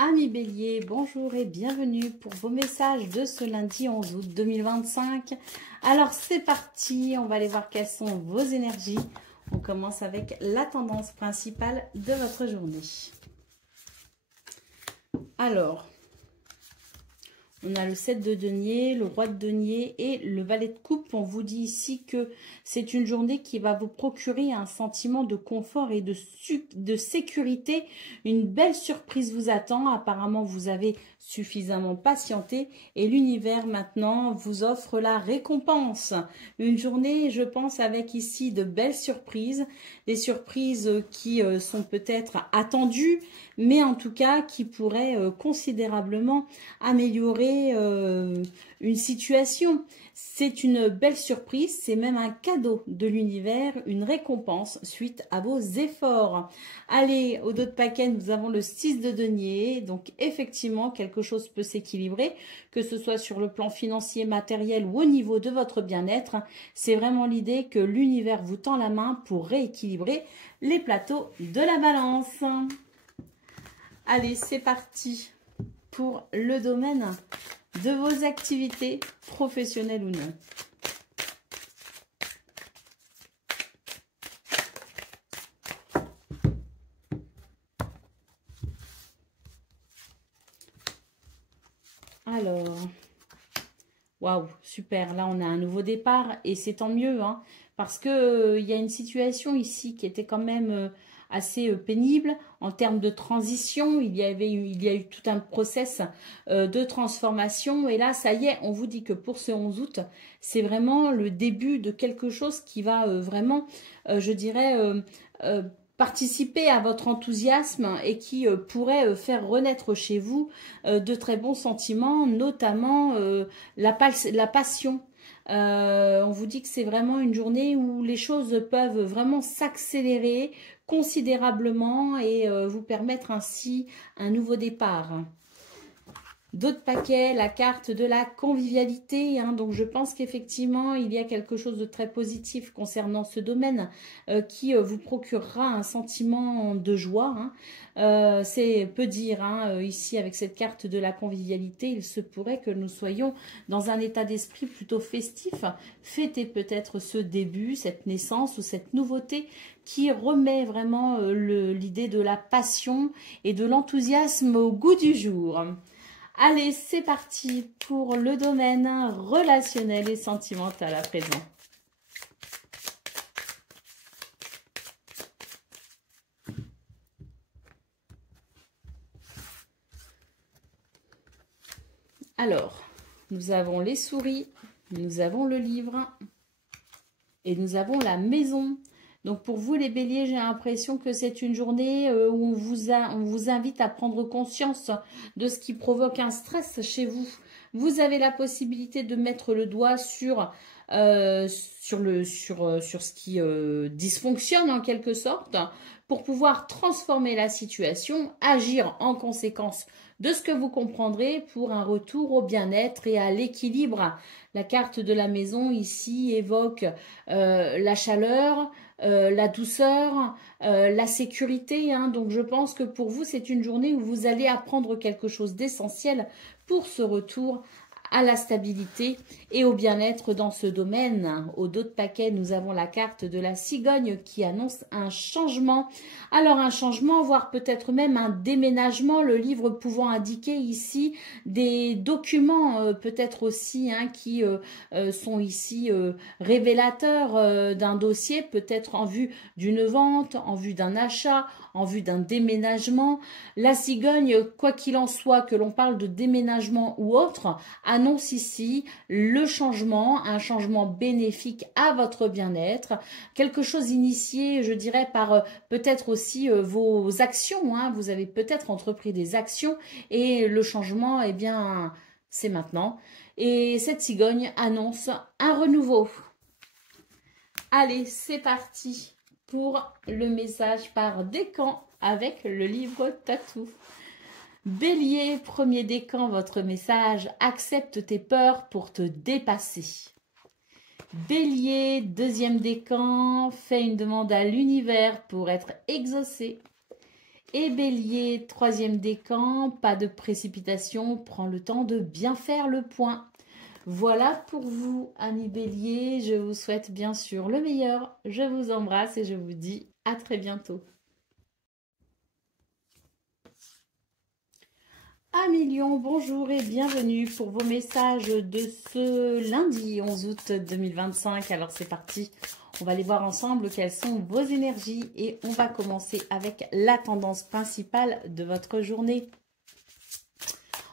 Amis Bélier, bonjour et bienvenue pour vos messages de ce lundi 11 août 2025. Alors c'est parti, on va aller voir quelles sont vos énergies. On commence avec la tendance principale de votre journée. Alors, on a le 7 de denier, le roi de denier et le valet de coupe. On vous dit ici que c'est une journée qui va vous procurer un sentiment de confort et de sécurité. Une belle surprise vous attend. Apparemment, vous avez suffisamment patienté et l'univers maintenant vous offre la récompense. Une journée, je pense, avec ici de belles surprises. Des surprises qui sont peut-être attendues, mais en tout cas qui pourraient considérablement améliorer une situation. C'est une belle surprise, c'est même un cadeau de l'univers, une récompense suite à vos efforts. Allez, au dos de paquet, nous avons le 6 de denier, donc effectivement, quelque chose peut s'équilibrer, que ce soit sur le plan financier, matériel ou au niveau de votre bien-être. C'est vraiment l'idée que l'univers vous tend la main pour rééquilibrer les plateaux de la balance. Allez, c'est parti pour le domaine de vos activités professionnelles ou non. Alors, waouh, super, là on a un nouveau départ et c'est tant mieux, hein, parce que il y a une situation ici qui était quand même assez pénible en termes de transition. Il y a eu tout un process de transformation et là ça y est, on vous dit que pour ce 11 août c'est vraiment le début de quelque chose qui va vraiment je dirais participer à votre enthousiasme et qui pourrait faire renaître chez vous de très bons sentiments, notamment la passion. On vous dit que c'est vraiment une journée où les choses peuvent vraiment s'accélérer considérablement et vous permettre ainsi un nouveau départ. D'autres paquets, la carte de la convivialité, hein, donc je pense qu'effectivement il y a quelque chose de très positif concernant ce domaine qui vous procurera un sentiment de joie, hein. C'est peu dire, hein, ici avec cette carte de la convivialité, il se pourrait que nous soyons dans un état d'esprit plutôt festif. Fêtez peut-être ce début, cette naissance ou cette nouveauté qui remet vraiment l'idée de la passion et de l'enthousiasme au goût du jour. Allez, c'est parti pour le domaine relationnel et sentimental à présent. Alors, nous avons les souris, nous avons le livre et nous avons la maison. Donc pour vous les béliers, j'ai l'impression que c'est une journée où on vous invite à prendre conscience de ce qui provoque un stress chez vous. Vous avez la possibilité de mettre le doigt sur ce qui dysfonctionne en quelque sorte pour pouvoir transformer la situation, agir en conséquence de ce que vous comprendrez pour un retour au bien-être et à l'équilibre. La carte de la maison ici évoque la chaleur, la douceur, la sécurité, hein. Donc je pense que pour vous c'est une journée où vous allez apprendre quelque chose d'essentiel pour ce retour à la stabilité et au bien-être dans ce domaine. Au dos de paquet, nous avons la carte de la cigogne qui annonce un changement. Alors un changement, voire peut-être même un déménagement, le livre pouvant indiquer ici des documents peut-être aussi, hein, qui sont ici révélateurs d'un dossier, peut-être en vue d'une vente, en vue d'un achat, en vue d'un déménagement. La cigogne, quoi qu'il en soit, que l'on parle de déménagement ou autre, annonce ici le changement, un changement bénéfique à votre bien-être, quelque chose initié, je dirais, par peut-être aussi vos actions, hein. Vous avez peut-être entrepris des actions et le changement, eh bien, c'est maintenant. Et cette cigogne annonce un renouveau. Allez, c'est parti pour le message par décan avec le livre Tatou. Bélier, premier décan, votre message, accepte tes peurs pour te dépasser. Bélier, deuxième décan, fais une demande à l'univers pour être exaucé. Et Bélier, troisième décan, pas de précipitation, prends le temps de bien faire le point. Voilà pour vous, amis Bélier, je vous souhaite bien sûr le meilleur. Je vous embrasse et je vous dis à très bientôt. Amis Lion, bonjour et bienvenue pour vos messages de ce lundi 11 août 2025. Alors c'est parti, on va aller voir ensemble quelles sont vos énergies et on va commencer avec la tendance principale de votre journée.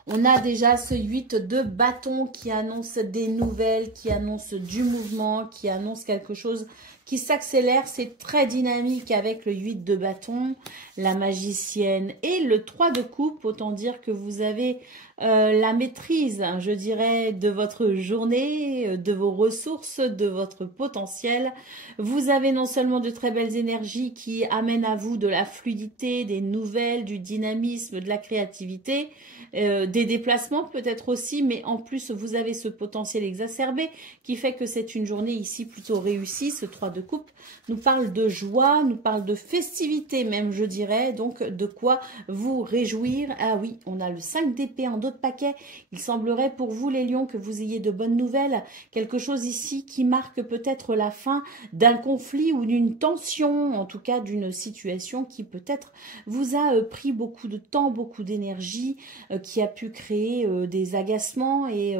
On a déjà ce 8 de bâton qui annonce des nouvelles, qui annonce du mouvement, qui annonce quelque chose qui s'accélère. C'est très dynamique avec le 8 de bâton, la magicienne et le 3 de coupe. Autant dire que vous avez la maîtrise, hein, je dirais, de votre journée, de vos ressources, de votre potentiel. Vous avez non seulement de très belles énergies qui amènent à vous de la fluidité, des nouvelles, du dynamisme, de la créativité, des déplacements peut-être aussi, mais en plus vous avez ce potentiel exacerbé qui fait que c'est une journée ici plutôt réussie. Ce 3 de coupe nous parle de joie, nous parle de festivité même, je dirais, donc de quoi vous réjouir. Ah oui, on a le 5 d'épée en dos de paquet. Il semblerait pour vous les lions que vous ayez de bonnes nouvelles, quelque chose ici qui marque peut-être la fin d'un conflit ou d'une tension, en tout cas d'une situation qui peut-être vous a pris beaucoup de temps, beaucoup d'énergie, qui a pu créer des agacements et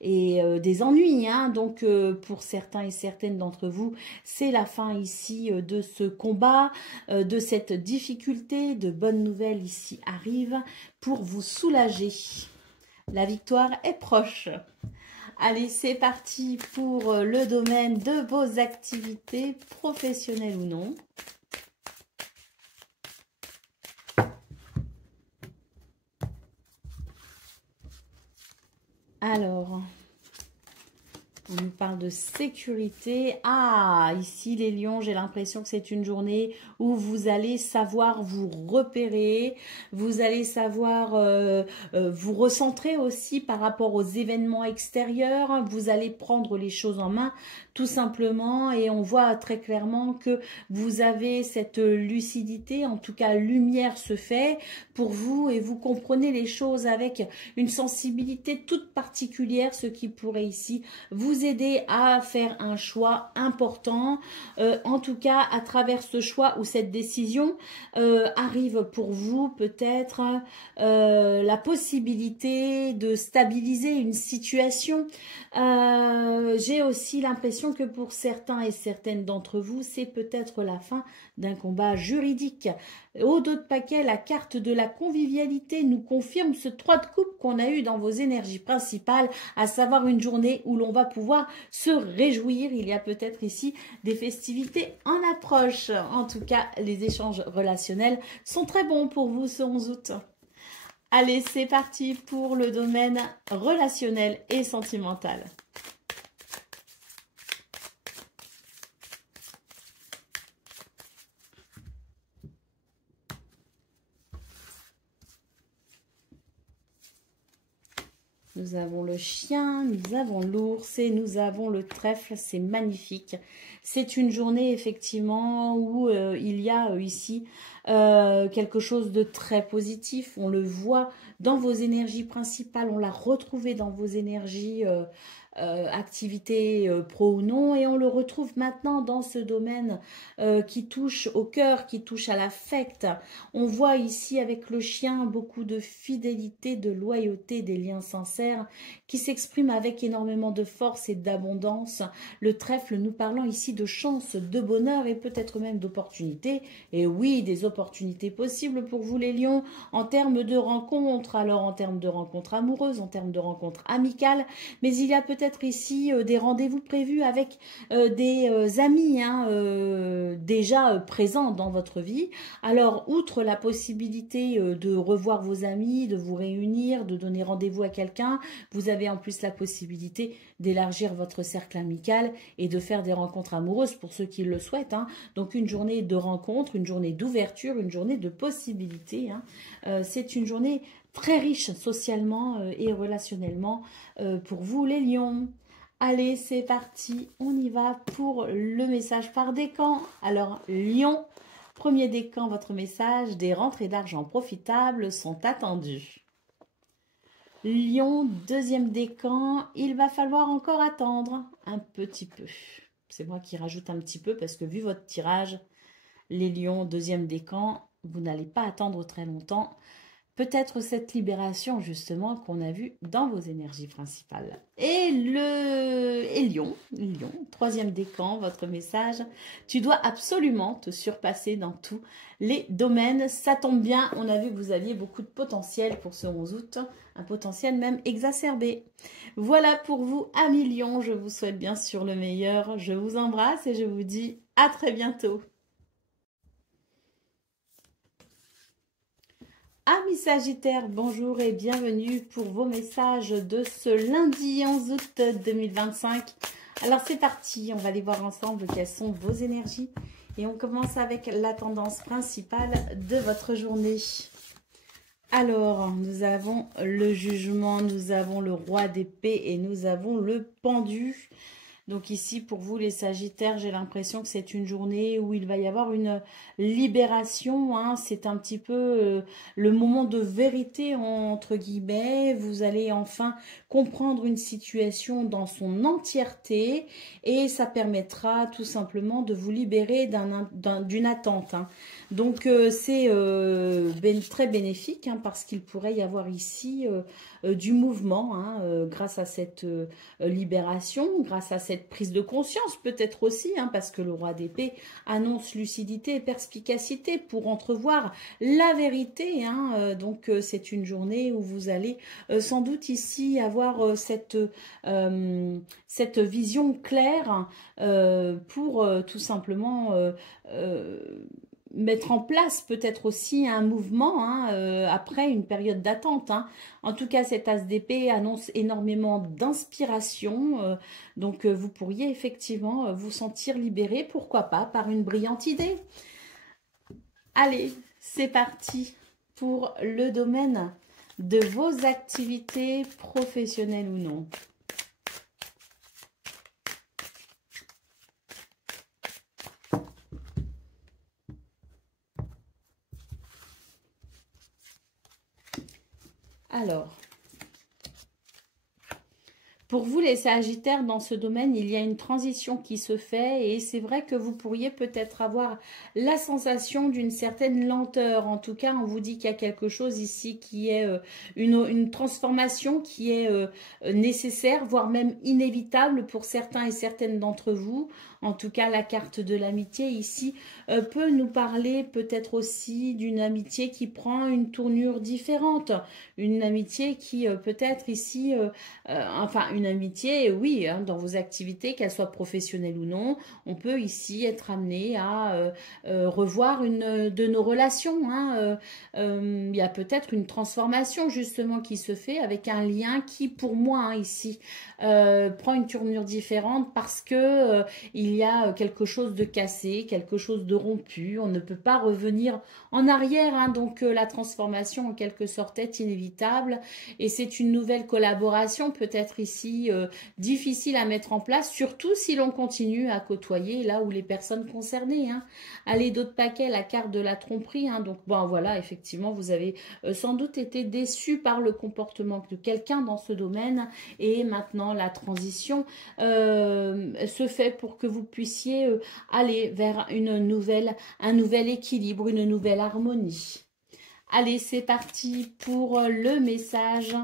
des ennuis, hein. Donc pour certains et certaines d'entre vous, c'est la fin ici de ce combat, de cette difficulté. De bonnes nouvelles ici arrivent pour vous soulager. La victoire est proche. Allez, c'est parti pour le domaine de vos activités professionnelles ou non. Alors, on nous parle de sécurité. Ah, ici les lions, j'ai l'impression que c'est une journée où vous allez savoir vous repérer, vous allez savoir vous recentrer aussi par rapport aux événements extérieurs, vous allez prendre les choses en main tout simplement et on voit très clairement que vous avez cette lucidité, en tout cas lumière se fait pour vous et vous comprenez les choses avec une sensibilité toute particulière, ce qui pourrait ici vous aider à faire un choix important. En tout cas, à travers ce choix ou cette décision, arrive pour vous peut-être la possibilité de stabiliser une situation. J'ai aussi l'impression que pour certains et certaines d'entre vous, c'est peut-être la fin d'un combat juridique. Au dos de paquet, la carte de la convivialité nous confirme ce 3 de coupe qu'on a eu dans vos énergies principales, à savoir une journée où l'on va pouvoir se réjouir. Il y a peut-être ici des festivités en approche. En tout cas, les échanges relationnels sont très bons pour vous ce 11 août. Allez, c'est parti pour le domaine relationnel et sentimental. Nous avons le chien, nous avons l'ours et nous avons le trèfle, c'est magnifique. C'est une journée effectivement où il y a ici quelque chose de très positif. On le voit dans vos énergies principales, on l'a retrouvé dans vos énergies activité pro ou non, et on le retrouve maintenant dans ce domaine qui touche au cœur, qui touche à l'affect. On voit ici avec le chien beaucoup de fidélité, de loyauté, des liens sincères qui s'expriment avec énormément de force et d'abondance. Le trèfle nous parlant ici de chance, de bonheur et peut-être même d'opportunités. Et oui, des opportunités possibles pour vous les lions en termes de rencontres, alors en termes de rencontres amoureuses, en termes de rencontres amicales, mais il y a peut-être ici des rendez-vous prévus avec des amis déjà présents dans votre vie. Alors, outre la possibilité de revoir vos amis, de vous réunir, de donner rendez-vous à quelqu'un, vous avez en plus la possibilité d'élargir votre cercle amical et de faire des rencontres amoureuses pour ceux qui le souhaitent, hein. Donc, une journée de rencontre, une journée d'ouverture, une journée de possibilités, hein. C'est une journée très riche socialement et relationnellement pour vous les lions. Allez, c'est parti, on y va pour le message par décan. Alors, lion, Premier décan, votre message, des rentrées d'argent profitables sont attendues. Lion, deuxième décan, il va falloir encore attendre un petit peu. C'est moi qui rajoute un petit peu parce que vu votre tirage, les lions, deuxième décan, vous n'allez pas attendre très longtemps. Peut-être cette libération justement qu'on a vue dans vos énergies principales. Et Lion, troisième décan, votre message. Tu dois absolument te surpasser dans tous les domaines. Ça tombe bien, on a vu que vous aviez beaucoup de potentiel pour ce 11 août. Un potentiel même exacerbé. Voilà pour vous, amis Lions. Je vous souhaite bien sûr le meilleur. Je vous embrasse et je vous dis à très bientôt. Amis Sagittaires, bonjour et bienvenue pour vos messages de ce lundi 11 août 2025. Alors c'est parti, on va aller voir ensemble quelles sont vos énergies. Et on commence avec la tendance principale de votre journée. Alors, nous avons le jugement, nous avons le roi d'épée et nous avons le pendu. Donc ici, pour vous les Sagittaires, j'ai l'impression que c'est une journée où il va y avoir une libération. Hein. C'est un petit peu le moment de vérité, entre guillemets. Vous allez enfin comprendre une situation dans son entièreté et ça permettra tout simplement de vous libérer d'une attente. Hein. Donc c'est très bénéfique hein, parce qu'il pourrait y avoir ici du mouvement hein, grâce à cette libération, grâce à cette prise de conscience peut-être aussi, hein, parce que le roi d'épée annonce lucidité et perspicacité pour entrevoir la vérité. Hein, donc c'est une journée où vous allez sans doute ici avoir cette vision claire pour tout simplement mettre en place peut-être aussi un mouvement hein, après une période d'attente. Hein. En tout cas, cet as d'épée annonce énormément d'inspiration. Donc, vous pourriez effectivement vous sentir libéré, pourquoi pas, par une brillante idée. Allez, c'est parti pour le domaine de vos activités professionnelles ou non. Alors, pour vous les Sagittaires, dans ce domaine, il y a une transition qui se fait et c'est vrai que vous pourriez peut-être avoir la sensation d'une certaine lenteur. En tout cas, on vous dit qu'il y a quelque chose ici qui est une transformation qui est nécessaire, voire même inévitable pour certains et certaines d'entre vous. En tout cas, la carte de l'amitié ici peut nous parler peut-être aussi d'une amitié qui prend une tournure différente. Une amitié qui peut-être ici, enfin une amitié, oui, hein, dans vos activités, qu'elles soient professionnelles ou non, on peut ici être amené à revoir une de nos relations. Hein, il y a peut-être une transformation justement qui se fait avec un lien qui, pour moi, hein, ici, prend une tournure différente parce que il y a quelque chose de cassé, quelque chose de rompu, on ne peut pas revenir en arrière, hein, donc la transformation en quelque sorte est inévitable et c'est une nouvelle collaboration peut-être ici difficile à mettre en place, surtout si l'on continue à côtoyer là où les personnes concernées. Hein. Allez, d'autres paquets, la carte de la tromperie, hein, donc bon voilà, effectivement vous avez sans doute été déçu par le comportement de quelqu'un dans ce domaine et maintenant la transition se fait pour que vous puissiez aller vers un nouvel équilibre, une nouvelle harmonie. Allez, c'est parti pour le message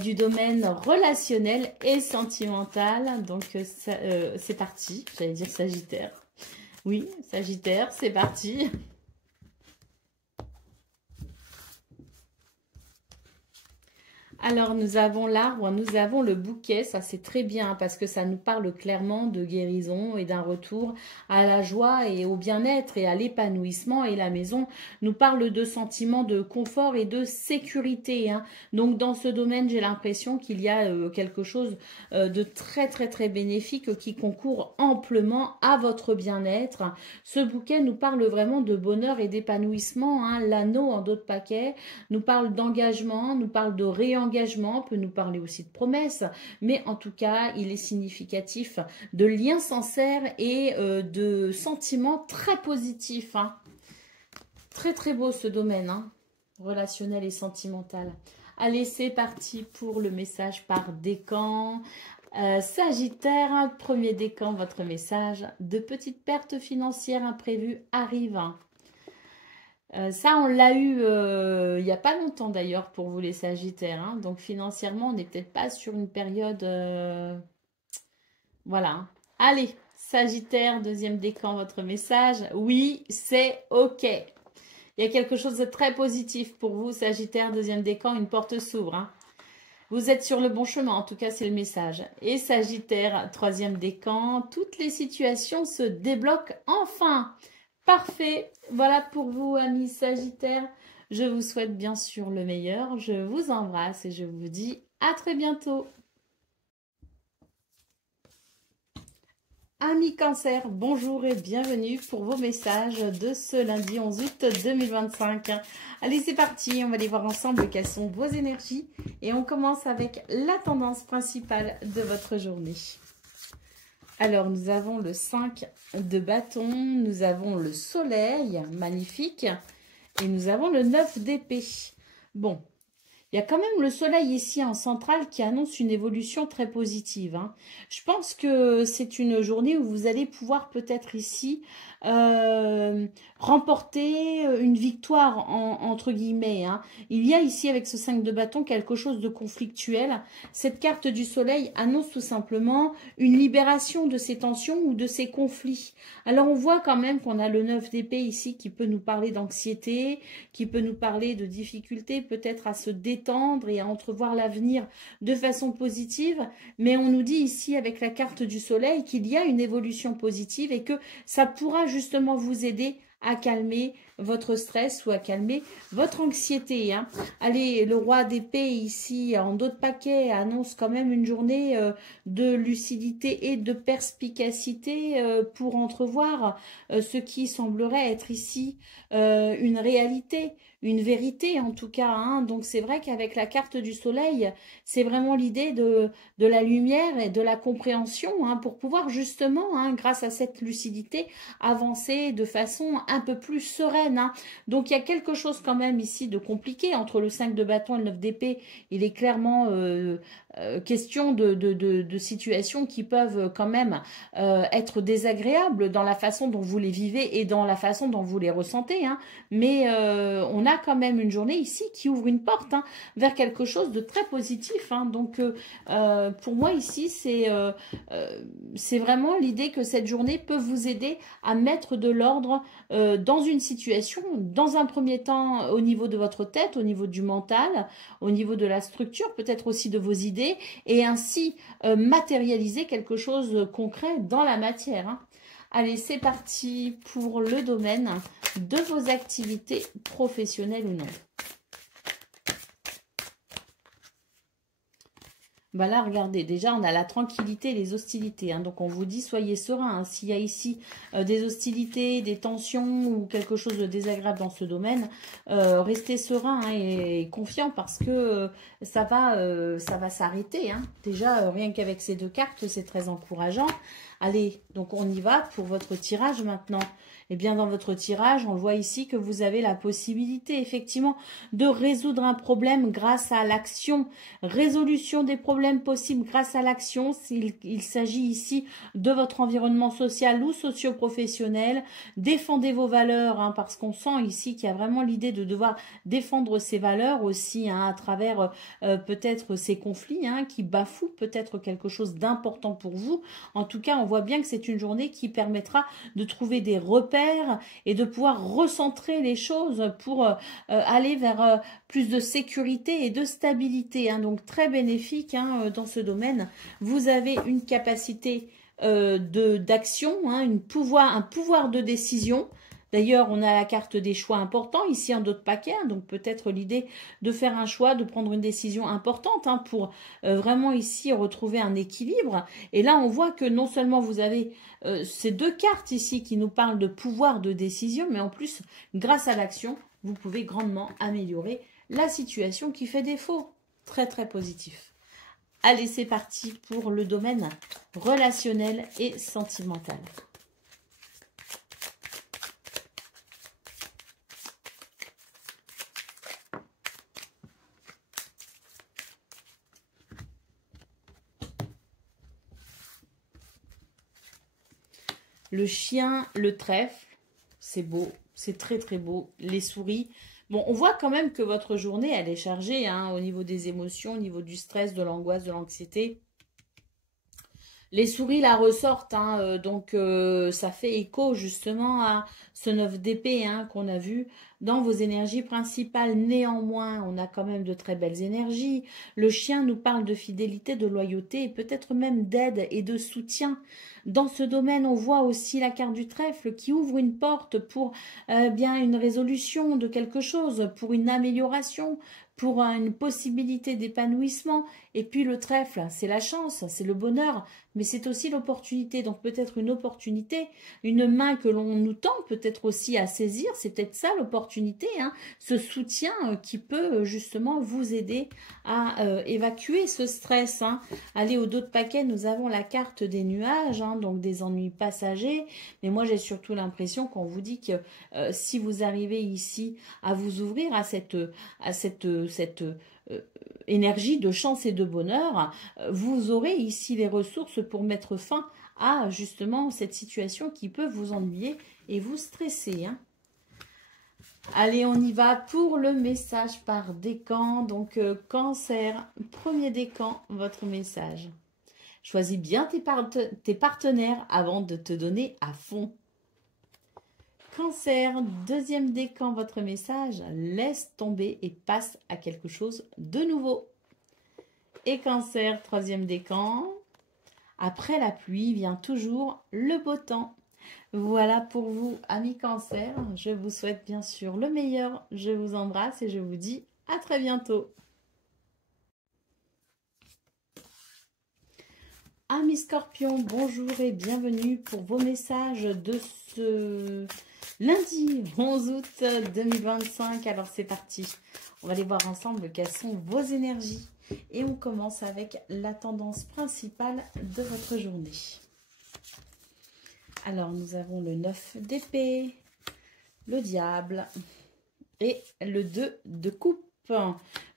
du domaine relationnel et sentimental. Donc, c'est parti. J'allais dire Sagittaire. Oui, Sagittaire, c'est parti. Alors, nous avons l'arbre, nous avons le bouquet, ça c'est très bien parce que ça nous parle clairement de guérison et d'un retour à la joie et au bien-être et à l'épanouissement. Et la maison nous parle de sentiments de confort et de sécurité. Hein. Donc, dans ce domaine, j'ai l'impression qu'il y a quelque chose de très, très, très bénéfique qui concourt amplement à votre bien-être. Ce bouquet nous parle vraiment de bonheur et d'épanouissement. Hein. L'anneau, en d'autres paquets, nous parle d'engagement, nous parle de réengagement, peut nous parler aussi de promesses, mais en tout cas, il est significatif de liens sincères et de sentiments très positifs. Hein. Très très beau ce domaine, hein, relationnel et sentimental. Allez, c'est parti pour le message par décan. Sagittaire, premier décan, votre message. De petites pertes financières imprévues arrivent. Ça, on l'a eu il n'y a pas longtemps d'ailleurs pour vous les Sagittaires, hein. Donc financièrement, on n'est peut-être pas sur une période... voilà. Allez, Sagittaire, deuxième décan, votre message. Oui, c'est OK. Il y a quelque chose de très positif pour vous, Sagittaire, deuxième décan, une porte s'ouvre, hein. Vous êtes sur le bon chemin, en tout cas, c'est le message. Et Sagittaire, troisième décan, toutes les situations se débloquent enfin. Parfait. Voilà pour vous, amis Sagittaires. Je vous souhaite bien sûr le meilleur. Je vous embrasse et je vous dis à très bientôt. Amis Cancer, bonjour et bienvenue pour vos messages de ce lundi 11 août 2025. Allez, c'est parti, on va aller voir ensemble quelles sont vos énergies. Et on commence avec la tendance principale de votre journée. Alors, nous avons le 5 de bâton, nous avons le soleil, magnifique, et nous avons le 9 d'épée. Bon, il y a quand même le soleil ici en centrale qui annonce une évolution très positive, hein. Je pense que c'est une journée où vous allez pouvoir peut-être ici remporter une victoire entre guillemets, hein. Il y a ici avec ce 5 de bâton quelque chose de conflictuel. Cette carte du soleil annonce tout simplement une libération de ces tensions ou de ces conflits. Alors on voit quand même qu'on a le 9 d'épée ici qui peut nous parler d'anxiété, qui peut nous parler de difficultés peut-être à se détendre et à entrevoir l'avenir de façon positive. Mais on nous dit ici avec la carte du soleil qu'il y a une évolution positive et que ça pourra justement vous aider à calmer votre stress ou à calmer votre anxiété, hein. Allez, le roi d'épée ici en dos de paquet annonce quand même une journée de lucidité et de perspicacité pour entrevoir ce qui semblerait être ici une réalité, une vérité en tout cas, hein. Donc c'est vrai qu'avec la carte du soleil, c'est vraiment l'idée de la lumière et de la compréhension, hein, pour pouvoir justement, hein, grâce à cette lucidité, avancer de façon un peu plus sereine, hein. Donc il y a quelque chose quand même ici de compliqué entre le 5 de bâton et le 9 d'épée. Il est clairement question de situations qui peuvent quand même être désagréables dans la façon dont vous les vivez et dans la façon dont vous les ressentez, hein. Mais on a quand même une journée ici qui ouvre une porte, hein, vers quelque chose de très positif, hein. Donc pour moi ici c'est vraiment l'idée que cette journée peut vous aider à mettre de l'ordre dans une situation, dans un premier temps au niveau de votre tête, au niveau du mental, au niveau de la structure, peut-être aussi de vos idées, et ainsi matérialiser quelque chose de concret dans la matière, hein. Allez, c'est parti pour le domaine de vos activités professionnelles ou non. Bah là, regardez, déjà, on a la tranquillité et les hostilités, hein. Donc, on vous dit, soyez serein, hein. S'il y a ici des hostilités, des tensions ou quelque chose de désagréable dans ce domaine, restez serein, hein, et confiant parce que ça va s'arrêter, hein. Déjà, rien qu'avec ces deux cartes, c'est très encourageant. Allez, donc on y va pour votre tirage maintenant. Eh bien, dans votre tirage, on voit ici que vous avez la possibilité, effectivement, de résoudre un problème grâce à l'action. Résolution des problèmes possibles grâce à l'action. Il s'agit ici de votre environnement social ou socio-professionnel. Défendez vos valeurs, hein, parce qu'on sent ici qu'il y a vraiment l'idée de devoir défendre ses valeurs aussi, hein, à travers peut-être ces conflits, hein, qui bafouent peut-être quelque chose d'important pour vous. En tout cas, on voit bien que c'est une journée qui permettra de trouver des repères et de pouvoir recentrer les choses pour aller vers plus de sécurité et de stabilité, hein. Donc très bénéfique, hein, dans ce domaine. Vous avez une capacité d'action, hein, un pouvoir de décision. D'ailleurs, on a la carte des choix importants ici en dos de paquet, hein, donc peut-être l'idée de faire un choix, de prendre une décision importante, hein, pour vraiment ici retrouver un équilibre. Et là, on voit que non seulement vous avez ces deux cartes ici qui nous parlent de pouvoir de décision, mais en plus, grâce à l'action, vous pouvez grandement améliorer la situation qui fait défaut. Très, très positif. Allez, c'est parti pour le domaine relationnel et sentimental. le chien, le trèfle, c'est beau, c'est très très beau, les souris. Bon, on voit quand même que votre journée, elle est chargée hein, au niveau des émotions, au niveau du stress, de l'angoisse, de l'anxiété. Les souris la ressortent, hein, donc ça fait écho justement à ce 9 d'épée hein, qu'on a vu dans vos énergies principales. Néanmoins, on a quand même de très belles énergies. Le chien nous parle de fidélité, de loyauté et peut-être même d'aide et de soutien. Dans ce domaine, on voit aussi la carte du trèfle qui ouvre une porte pour bien une résolution de quelque chose, pour une amélioration, pour une possibilité d'épanouissement. Et puis le trèfle, c'est la chance, c'est le bonheur, mais c'est aussi l'opportunité. Donc peut-être une opportunité, une main que l'on nous tend peut-être aussi à saisir, c'est peut-être ça l'opportunité, hein, ce soutien qui peut justement vous aider à évacuer ce stress. Hein. Allez, au dos de paquet, nous avons la carte des nuages, hein, donc des ennuis passagers, mais moi j'ai surtout l'impression qu'on vous dit que si vous arrivez ici à vous ouvrir à cette énergie de chance et de bonheur, vous aurez ici les ressources pour mettre fin à justement cette situation qui peut vous ennuyer et vous stresser. Hein. Allez, on y va pour le message par décan. Donc, cancer, premier décan, votre message. Choisis bien tes partenaires avant de te donner à fond. Cancer, deuxième décan, votre message, laisse tomber et passe à quelque chose de nouveau. Et Cancer, troisième décan, après la pluie vient toujours le beau temps. Voilà pour vous, amis Cancer. Je vous souhaite bien sûr le meilleur. Je vous embrasse et je vous dis à très bientôt. Amis Scorpions, bonjour et bienvenue pour vos messages de ce lundi 11 août 2025. Alors c'est parti, on va aller voir ensemble quelles sont vos énergies. Et on commence avec la tendance principale de votre journée. Alors nous avons le 9 d'épée, le diable et le 2 de coupe.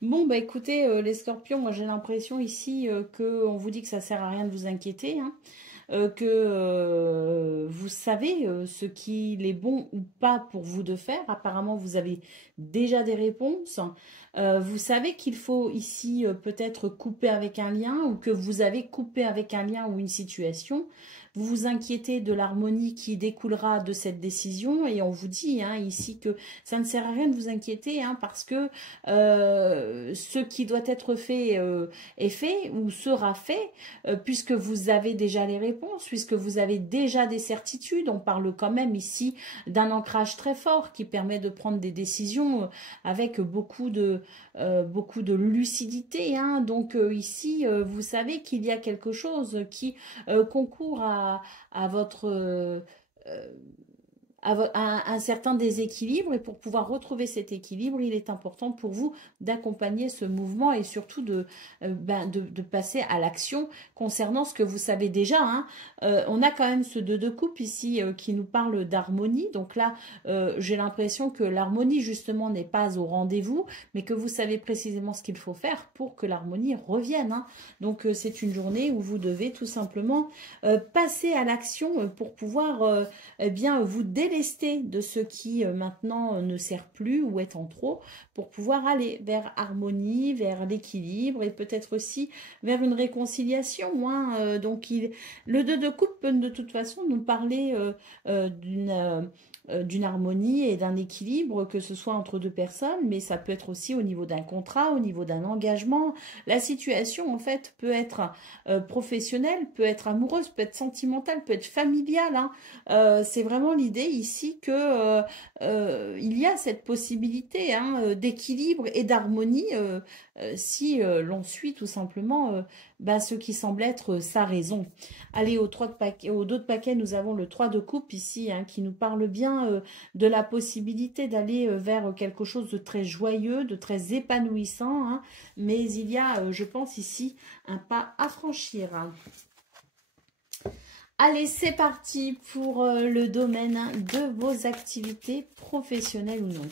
Bon, bah écoutez, les scorpions, moi j'ai l'impression ici qu'on vous dit que ça sert à rien de vous inquiéter, hein, que vous savez ce qu'il est bon ou pas pour vous de faire. Apparemment, vous avez déjà des réponses. Vous savez qu'il faut ici peut-être couper avec un lien ou que vous avez coupé avec un lien ou une situation. Vous vous inquiétez de l'harmonie qui découlera de cette décision et on vous dit hein, ici que ça ne sert à rien de vous inquiéter hein, parce que ce qui doit être fait est fait ou sera fait puisque vous avez déjà les réponses, puisque vous avez déjà des certitudes. On parle quand même ici d'un ancrage très fort qui permet de prendre des décisions avec beaucoup de lucidité. Hein. Donc ici, vous savez qu'il y a quelque chose qui concourt à votre un certain déséquilibre et pour pouvoir retrouver cet équilibre, il est important pour vous d'accompagner ce mouvement et surtout de passer à l'action concernant ce que vous savez déjà. Hein. On a quand même ce 2 de coupe ici qui nous parle d'harmonie. Donc là, j'ai l'impression que l'harmonie justement n'est pas au rendez-vous, mais que vous savez précisément ce qu'il faut faire pour que l'harmonie revienne. Hein. Donc c'est une journée où vous devez tout simplement passer à l'action pour pouvoir bien vous délester de ce qui maintenant ne sert plus ou est en trop pour pouvoir aller vers harmonie, vers l'équilibre et peut-être aussi vers une réconciliation. Hein. Donc le 2 de coupe peut de toute façon nous parler d'une harmonie et d'un équilibre, que ce soit entre deux personnes, mais ça peut être aussi au niveau d'un contrat, au niveau d'un engagement. La situation, en fait, peut être professionnelle, peut être amoureuse, peut être sentimentale, peut être familiale. Hein. C'est vraiment l'idée ici que il y a cette possibilité hein, d'équilibre et d'harmonie si l'on suit tout simplement ce qui semble être sa raison. Allez, au 2 de paquet, nous avons le 3 de coupe ici, hein, qui nous parle bien de la possibilité d'aller vers quelque chose de très joyeux, de très épanouissant, hein, mais il y a, je pense ici, un pas à franchir. Hein. Allez, c'est parti pour le domaine de vos activités professionnelles ou non.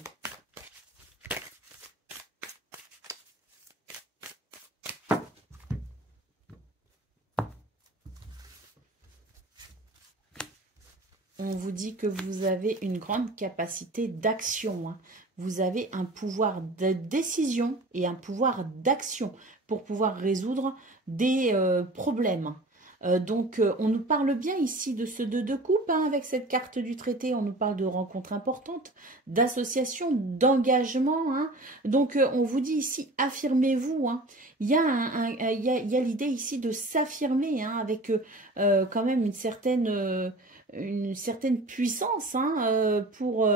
on vous dit que vous avez une grande capacité d'action, hein. Vous avez un pouvoir de décision et un pouvoir d'action pour pouvoir résoudre des problèmes. Donc, on nous parle bien ici de ce 2 de coupe, hein, avec cette carte du traité. On nous parle de rencontres importantes, d'associations, d'engagement, hein. Donc, on vous dit ici, affirmez-vous, hein. Il y a l'idée ici de s'affirmer, hein, avec quand même une certaine puissance, hein, pour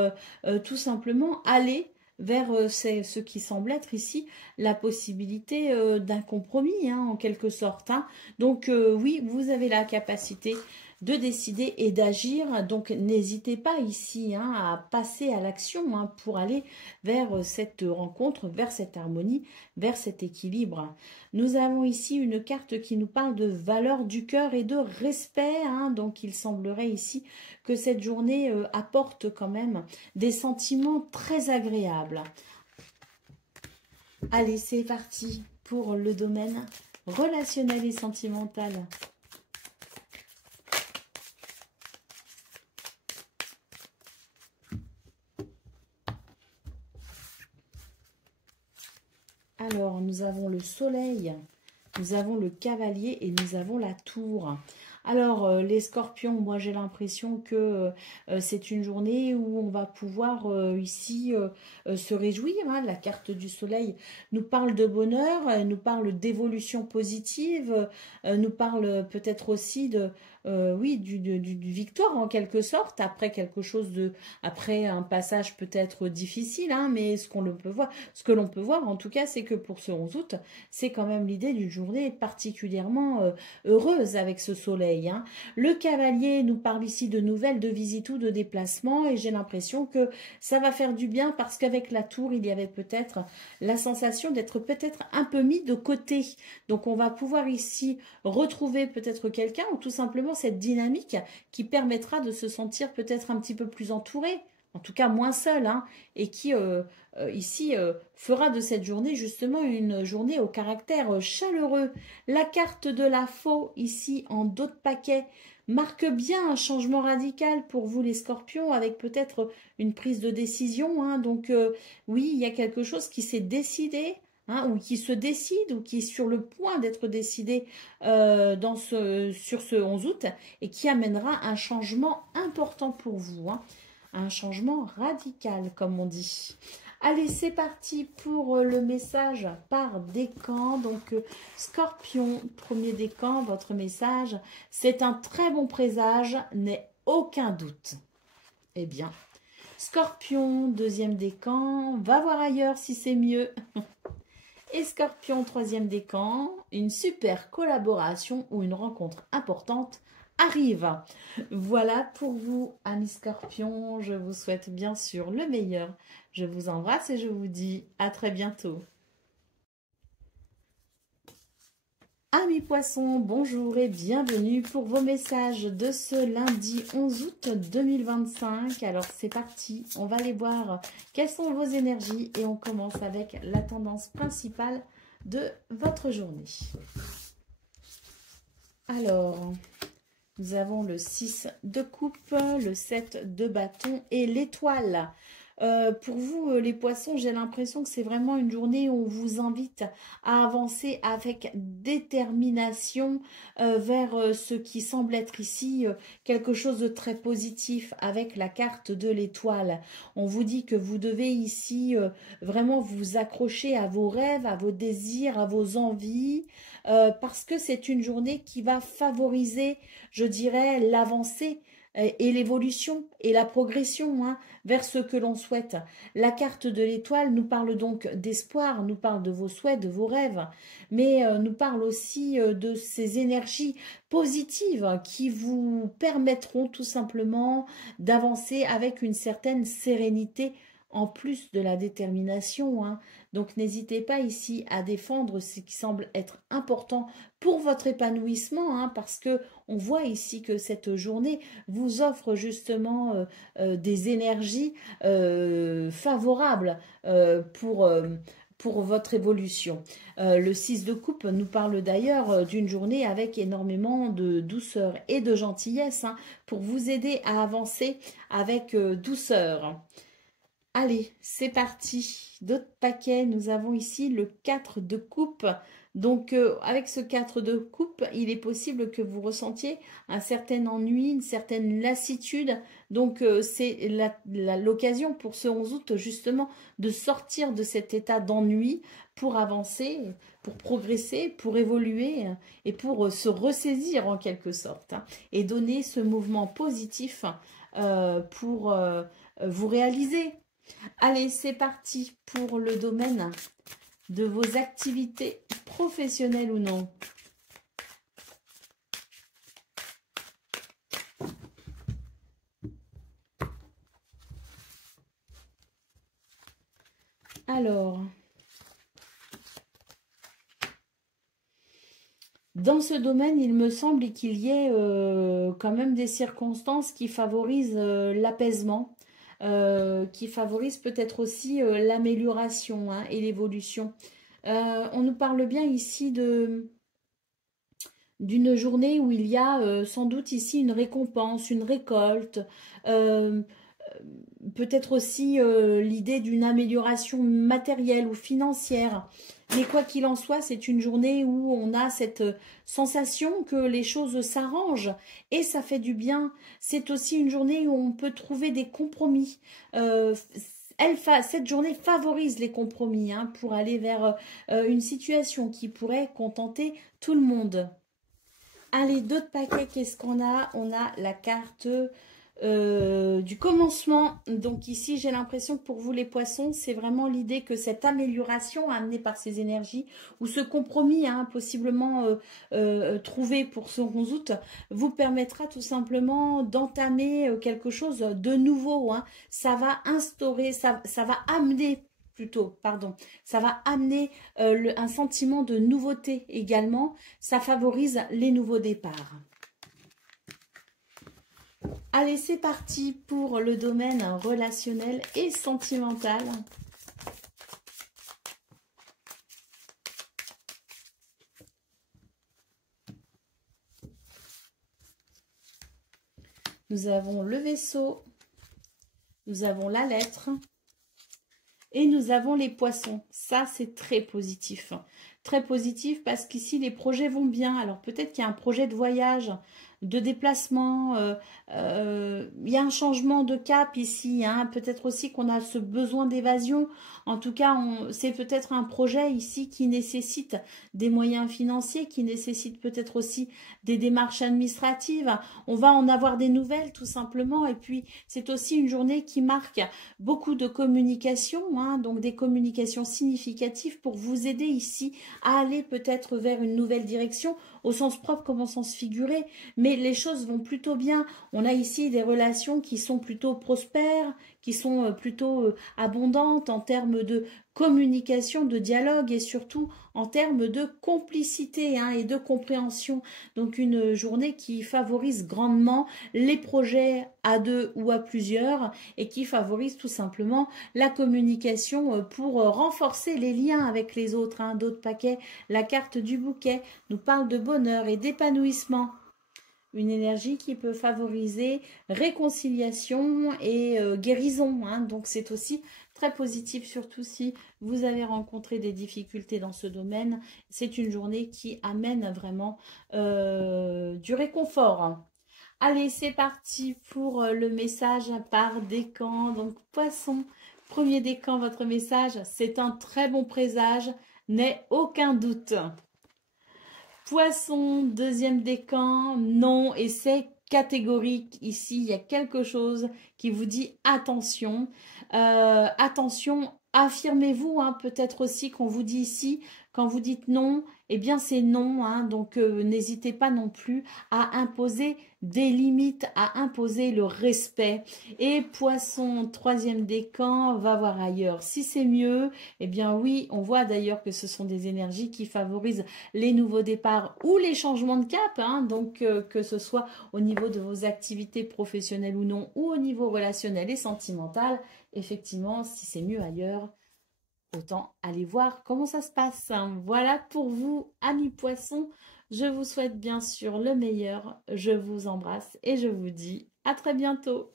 tout simplement aller vers ce qui semble être ici la possibilité d'un compromis, hein, en quelque sorte, hein. Donc oui, vous avez la capacité de décider et d'agir, donc n'hésitez pas ici, hein, à passer à l'action, hein, pour aller vers cette rencontre, vers cette harmonie, vers cet équilibre. Nous avons ici une carte qui nous parle de valeur du cœur et de respect, hein, donc il semblerait ici que cette journée apporte quand même des sentiments très agréables. Allez, c'est parti pour le domaine relationnel et sentimental. Alors, nous avons le soleil, nous avons le cavalier et nous avons la tour. Alors, les scorpions, moi j'ai l'impression que c'est une journée où on va pouvoir ici se réjouir, hein. La carte du soleil nous parle de bonheur, elle nous parle d'évolution positive, nous parle peut-être aussi de, oui, du victoire en quelque sorte, après quelque chose de, après un passage peut-être difficile, hein, mais ce que l'on peut voir en tout cas, c'est que pour ce 11 août, c'est quand même l'idée d'une journée particulièrement heureuse avec ce soleil, hein. Le cavalier nous parle ici de nouvelles, de visites ou de déplacements, et j'ai l'impression que ça va faire du bien parce qu'avec la tour, il y avait peut-être la sensation d'être peut-être un peu mis de côté. Donc on va pouvoir ici retrouver peut-être quelqu'un ou tout simplement cette dynamique qui permettra de se sentir peut-être un petit peu plus entouré, en tout cas moins seul, hein, et qui ici fera de cette journée justement une journée au caractère chaleureux. La carte de la faux ici en dos de paquet marque bien un changement radical pour vous les scorpions, avec peut-être une prise de décision, hein. Donc oui, il y a quelque chose qui s'est décidé, hein, ou qui se décide, ou qui est sur le point d'être décidé sur ce 11 août, et qui amènera un changement important pour vous, hein. Un changement radical, comme on dit. Allez, c'est parti pour le message par décan. Donc, Scorpion, premier décan, votre message, c'est un très bon présage, n'est aucun doute. Eh bien, Scorpion, deuxième décan, va voir ailleurs si c'est mieux. Et Scorpion, troisième décan, une super collaboration ou une rencontre importante arrive. Voilà pour vous, amis Scorpions. Je vous souhaite bien sûr le meilleur. Je vous embrasse et je vous dis à très bientôt. Amis Poissons, bonjour et bienvenue pour vos messages de ce lundi 11 août 2025. Alors c'est parti, on va aller voir quelles sont vos énergies et on commence avec la tendance principale de votre journée. Alors, nous avons le 6 de coupe, le 7 de bâton et l'étoile. Pour vous, les poissons, j'ai l'impression que c'est vraiment une journée où on vous invite à avancer avec détermination vers ce qui semble être ici quelque chose de très positif avec la carte de l'étoile. On vous dit que vous devez ici vraiment vous accrocher à vos rêves, à vos désirs, à vos envies, parce que c'est une journée qui va favoriser, je dirais, l'avancée et l'évolution et la progression, hein, vers ce que l'on souhaite. La carte de l'étoile nous parle donc d'espoir, nous parle de vos souhaits, de vos rêves, mais nous parle aussi de ces énergies positives qui vous permettront tout simplement d'avancer avec une certaine sérénité en plus de la détermination, hein. Donc n'hésitez pas ici à défendre ce qui semble être important pour votre épanouissement, hein, parce que on voit ici que cette journée vous offre justement des énergies favorables pour votre évolution. Le 6 de coupe nous parle d'ailleurs d'une journée avec énormément de douceur et de gentillesse hein, pour vous aider à avancer avec douceur. Allez, c'est parti. D'autres paquets, nous avons ici le 4 de coupe. Donc, avec ce 4 de coupe, il est possible que vous ressentiez un certain ennui, une certaine lassitude. Donc, c'est l'occasion pour ce 11 août, justement, de sortir de cet état d'ennui pour avancer, pour progresser, pour évoluer et pour se ressaisir en quelque sorte. Hein, et donner ce mouvement positif pour vous réaliser. Allez, c'est parti pour le domaine de vos activités professionnelles ou non. Alors, dans ce domaine, il me semble qu'il y ait quand même des circonstances qui favorisent l'apaisement. Qui favorise peut-être aussi l'amélioration hein, et l'évolution. On nous parle bien ici d'une journée où il y a sans doute ici une récompense, une récolte, peut-être aussi l'idée d'une amélioration matérielle ou financière. Mais quoi qu'il en soit, c'est une journée où on a cette sensation que les choses s'arrangent et ça fait du bien. C'est aussi une journée où on peut trouver des compromis. Cette journée favorise les compromis hein, pour aller vers une situation qui pourrait contenter tout le monde. Allez, d'autres paquets, qu'est-ce qu'on a? On a la carte du commencement. Donc ici, j'ai l'impression que pour vous les poissons, c'est vraiment l'idée que cette amélioration amenée par ces énergies ou ce compromis hein, possiblement trouvé pour ce 11 août vous permettra tout simplement d'entamer quelque chose de nouveau. Hein. Ça va instaurer, ça va amener plutôt, pardon, ça va amener un sentiment de nouveauté également. Ça favorise les nouveaux départs. Allez, c'est parti pour le domaine relationnel et sentimental. Nous avons le vaisseau, nous avons la lettre et nous avons les poissons. Ça, c'est très positif. Très positif parce qu'ici, les projets vont bien. Alors, peut-être qu'il y a un projet de voyage, de déplacement, il y a un changement de cap ici, hein. Peut-être aussi qu'on a ce besoin d'évasion. En tout cas, c'est peut-être un projet ici qui nécessite des moyens financiers, qui nécessite peut-être aussi des démarches administratives. On va en avoir des nouvelles tout simplement. Et puis, c'est aussi une journée qui marque beaucoup de communication, hein, donc des communications significatives pour vous aider ici à aller peut-être vers une nouvelle direction, au sens propre comme au sens figuré, mais les choses vont plutôt bien. On a ici des relations qui sont plutôt prospères, qui sont plutôt abondantes en termes de communication, de dialogue et surtout en termes de complicité hein, et de compréhension. Donc une journée qui favorise grandement les projets à deux ou à plusieurs et qui favorise tout simplement la communication pour renforcer les liens avec les autres. Hein. D'autres paquets, la carte du bouquet nous parle de bonheur et d'épanouissement. Une énergie qui peut favoriser réconciliation et guérison. Hein. Donc c'est aussi très positif, surtout si vous avez rencontré des difficultés dans ce domaine. C'est une journée qui amène vraiment du réconfort. Allez, c'est parti pour le message par décan. Donc poisson, premier décan, votre message, c'est un très bon présage, n'aie aucun doute. Poisson, deuxième décan, non, et c'est catégorique. Ici, il y a quelque chose qui vous dit attention. Attention, affirmez-vous, hein, peut-être aussi qu'on vous dit ici, quand vous dites non, eh bien c'est non, hein, donc n'hésitez pas non plus à imposer des limites, à imposer le respect. Et poisson, troisième décan, va voir ailleurs. Si c'est mieux, eh bien oui, on voit d'ailleurs que ce sont des énergies qui favorisent les nouveaux départs ou les changements de cap, hein, donc que ce soit au niveau de vos activités professionnelles ou non, ou au niveau relationnel et sentimental. Effectivement, si c'est mieux ailleurs, autant aller voir comment ça se passe. Voilà pour vous, amis poissons. Je vous souhaite bien sûr le meilleur. Je vous embrasse et je vous dis à très bientôt.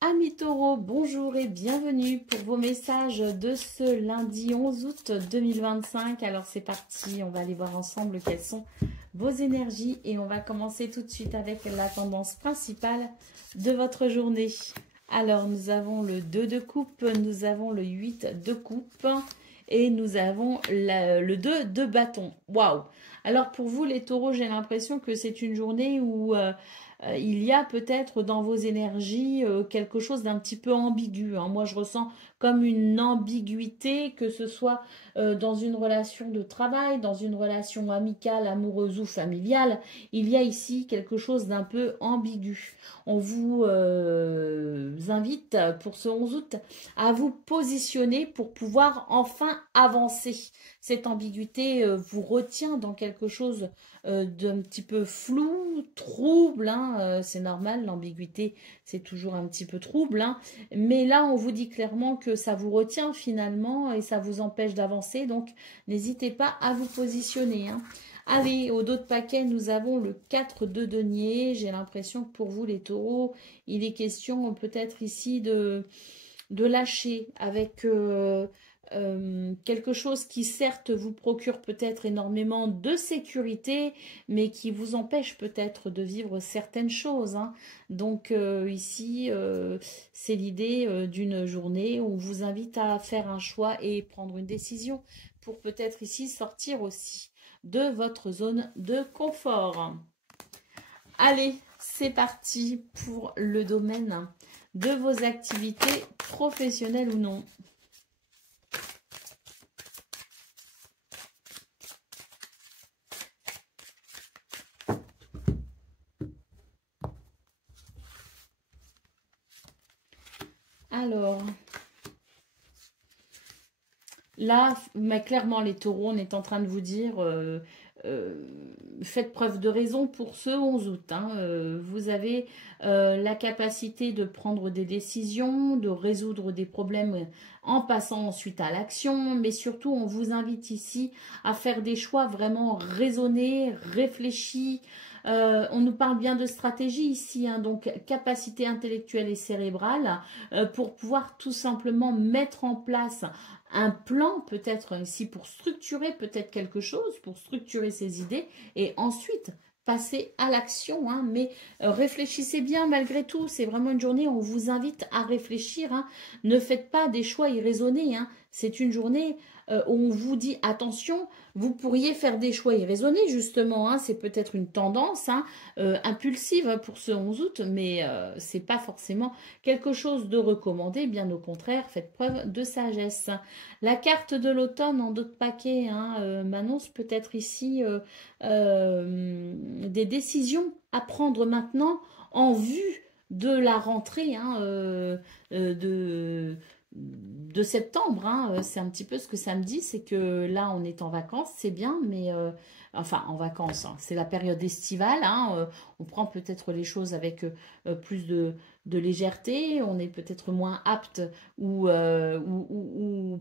Amis taureaux, bonjour et bienvenue pour vos messages de ce lundi 11 août 2025. Alors c'est parti, on va aller voir ensemble quelles sont vos énergies et on va commencer tout de suite avec la tendance principale de votre journée. Alors nous avons le 2 de coupe, nous avons le 8 de coupe et nous avons le 2 de bâton. Waouh! Alors pour vous les taureaux, j'ai l'impression que c'est une journée où il y a peut-être dans vos énergies quelque chose d'un petit peu ambigu. Moi, je ressens comme une ambiguïté, que ce soit dans une relation de travail, dans une relation amicale, amoureuse ou familiale. Il y a ici quelque chose d'un peu ambigu. On vous invite pour ce 11 août à vous positionner pour pouvoir enfin avancer. Cette ambiguïté vous retient dans quelque chose d'un petit peu flou, trouble, c'est normal, l'ambiguïté c'est toujours un petit peu trouble, mais là on vous dit clairement que ça vous retient finalement et ça vous empêche d'avancer, donc n'hésitez pas à vous positionner. Allez, au dos de paquet, nous avons le 4 de denier. J'ai l'impression que pour vous les taureaux, il est question peut-être ici de lâcher avec quelque chose qui certes vous procure peut-être énormément de sécurité, mais qui vous empêche peut-être de vivre certaines choses. Donc ici, c'est l'idée d'une journée où on vous invite à faire un choix et prendre une décision pour peut-être ici sortir aussi de votre zone de confort. Allez, c'est parti pour le domaine de vos activités professionnelles ou non. Alors, là, mais clairement, les taureaux, on est en train de vous dire, faites preuve de raison pour ce 11 août. Vous avez la capacité de prendre des décisions, de résoudre des problèmes en passant ensuite à l'action, mais surtout, on vous invite ici à faire des choix vraiment raisonnés, réfléchis. On nous parle bien de stratégie ici, donc capacité intellectuelle et cérébrale pour pouvoir tout simplement mettre en place un plan, peut-être ici pour structurer peut-être quelque chose, pour structurer ses idées et ensuite passer à l'action. Mais réfléchissez bien malgré tout, c'est vraiment une journée où on vous invite à réfléchir. Ne faites pas des choix irraisonnés. C'est une journée où on vous dit attention, vous pourriez faire des choix irraisonnés justement. C'est peut-être une tendance impulsive pour ce 11 août, mais c'est pas forcément quelque chose de recommandé. Bien au contraire, faites preuve de sagesse. La carte de l'automne en d'autres paquets m'annonce peut-être ici des décisions à prendre maintenant en vue de la rentrée de septembre. C'est un petit peu ce que ça me dit, c'est que là on est en vacances, c'est bien, mais enfin en vacances, c'est la période estivale, on prend peut-être les choses avec plus de légèreté, on est peut-être moins apte ou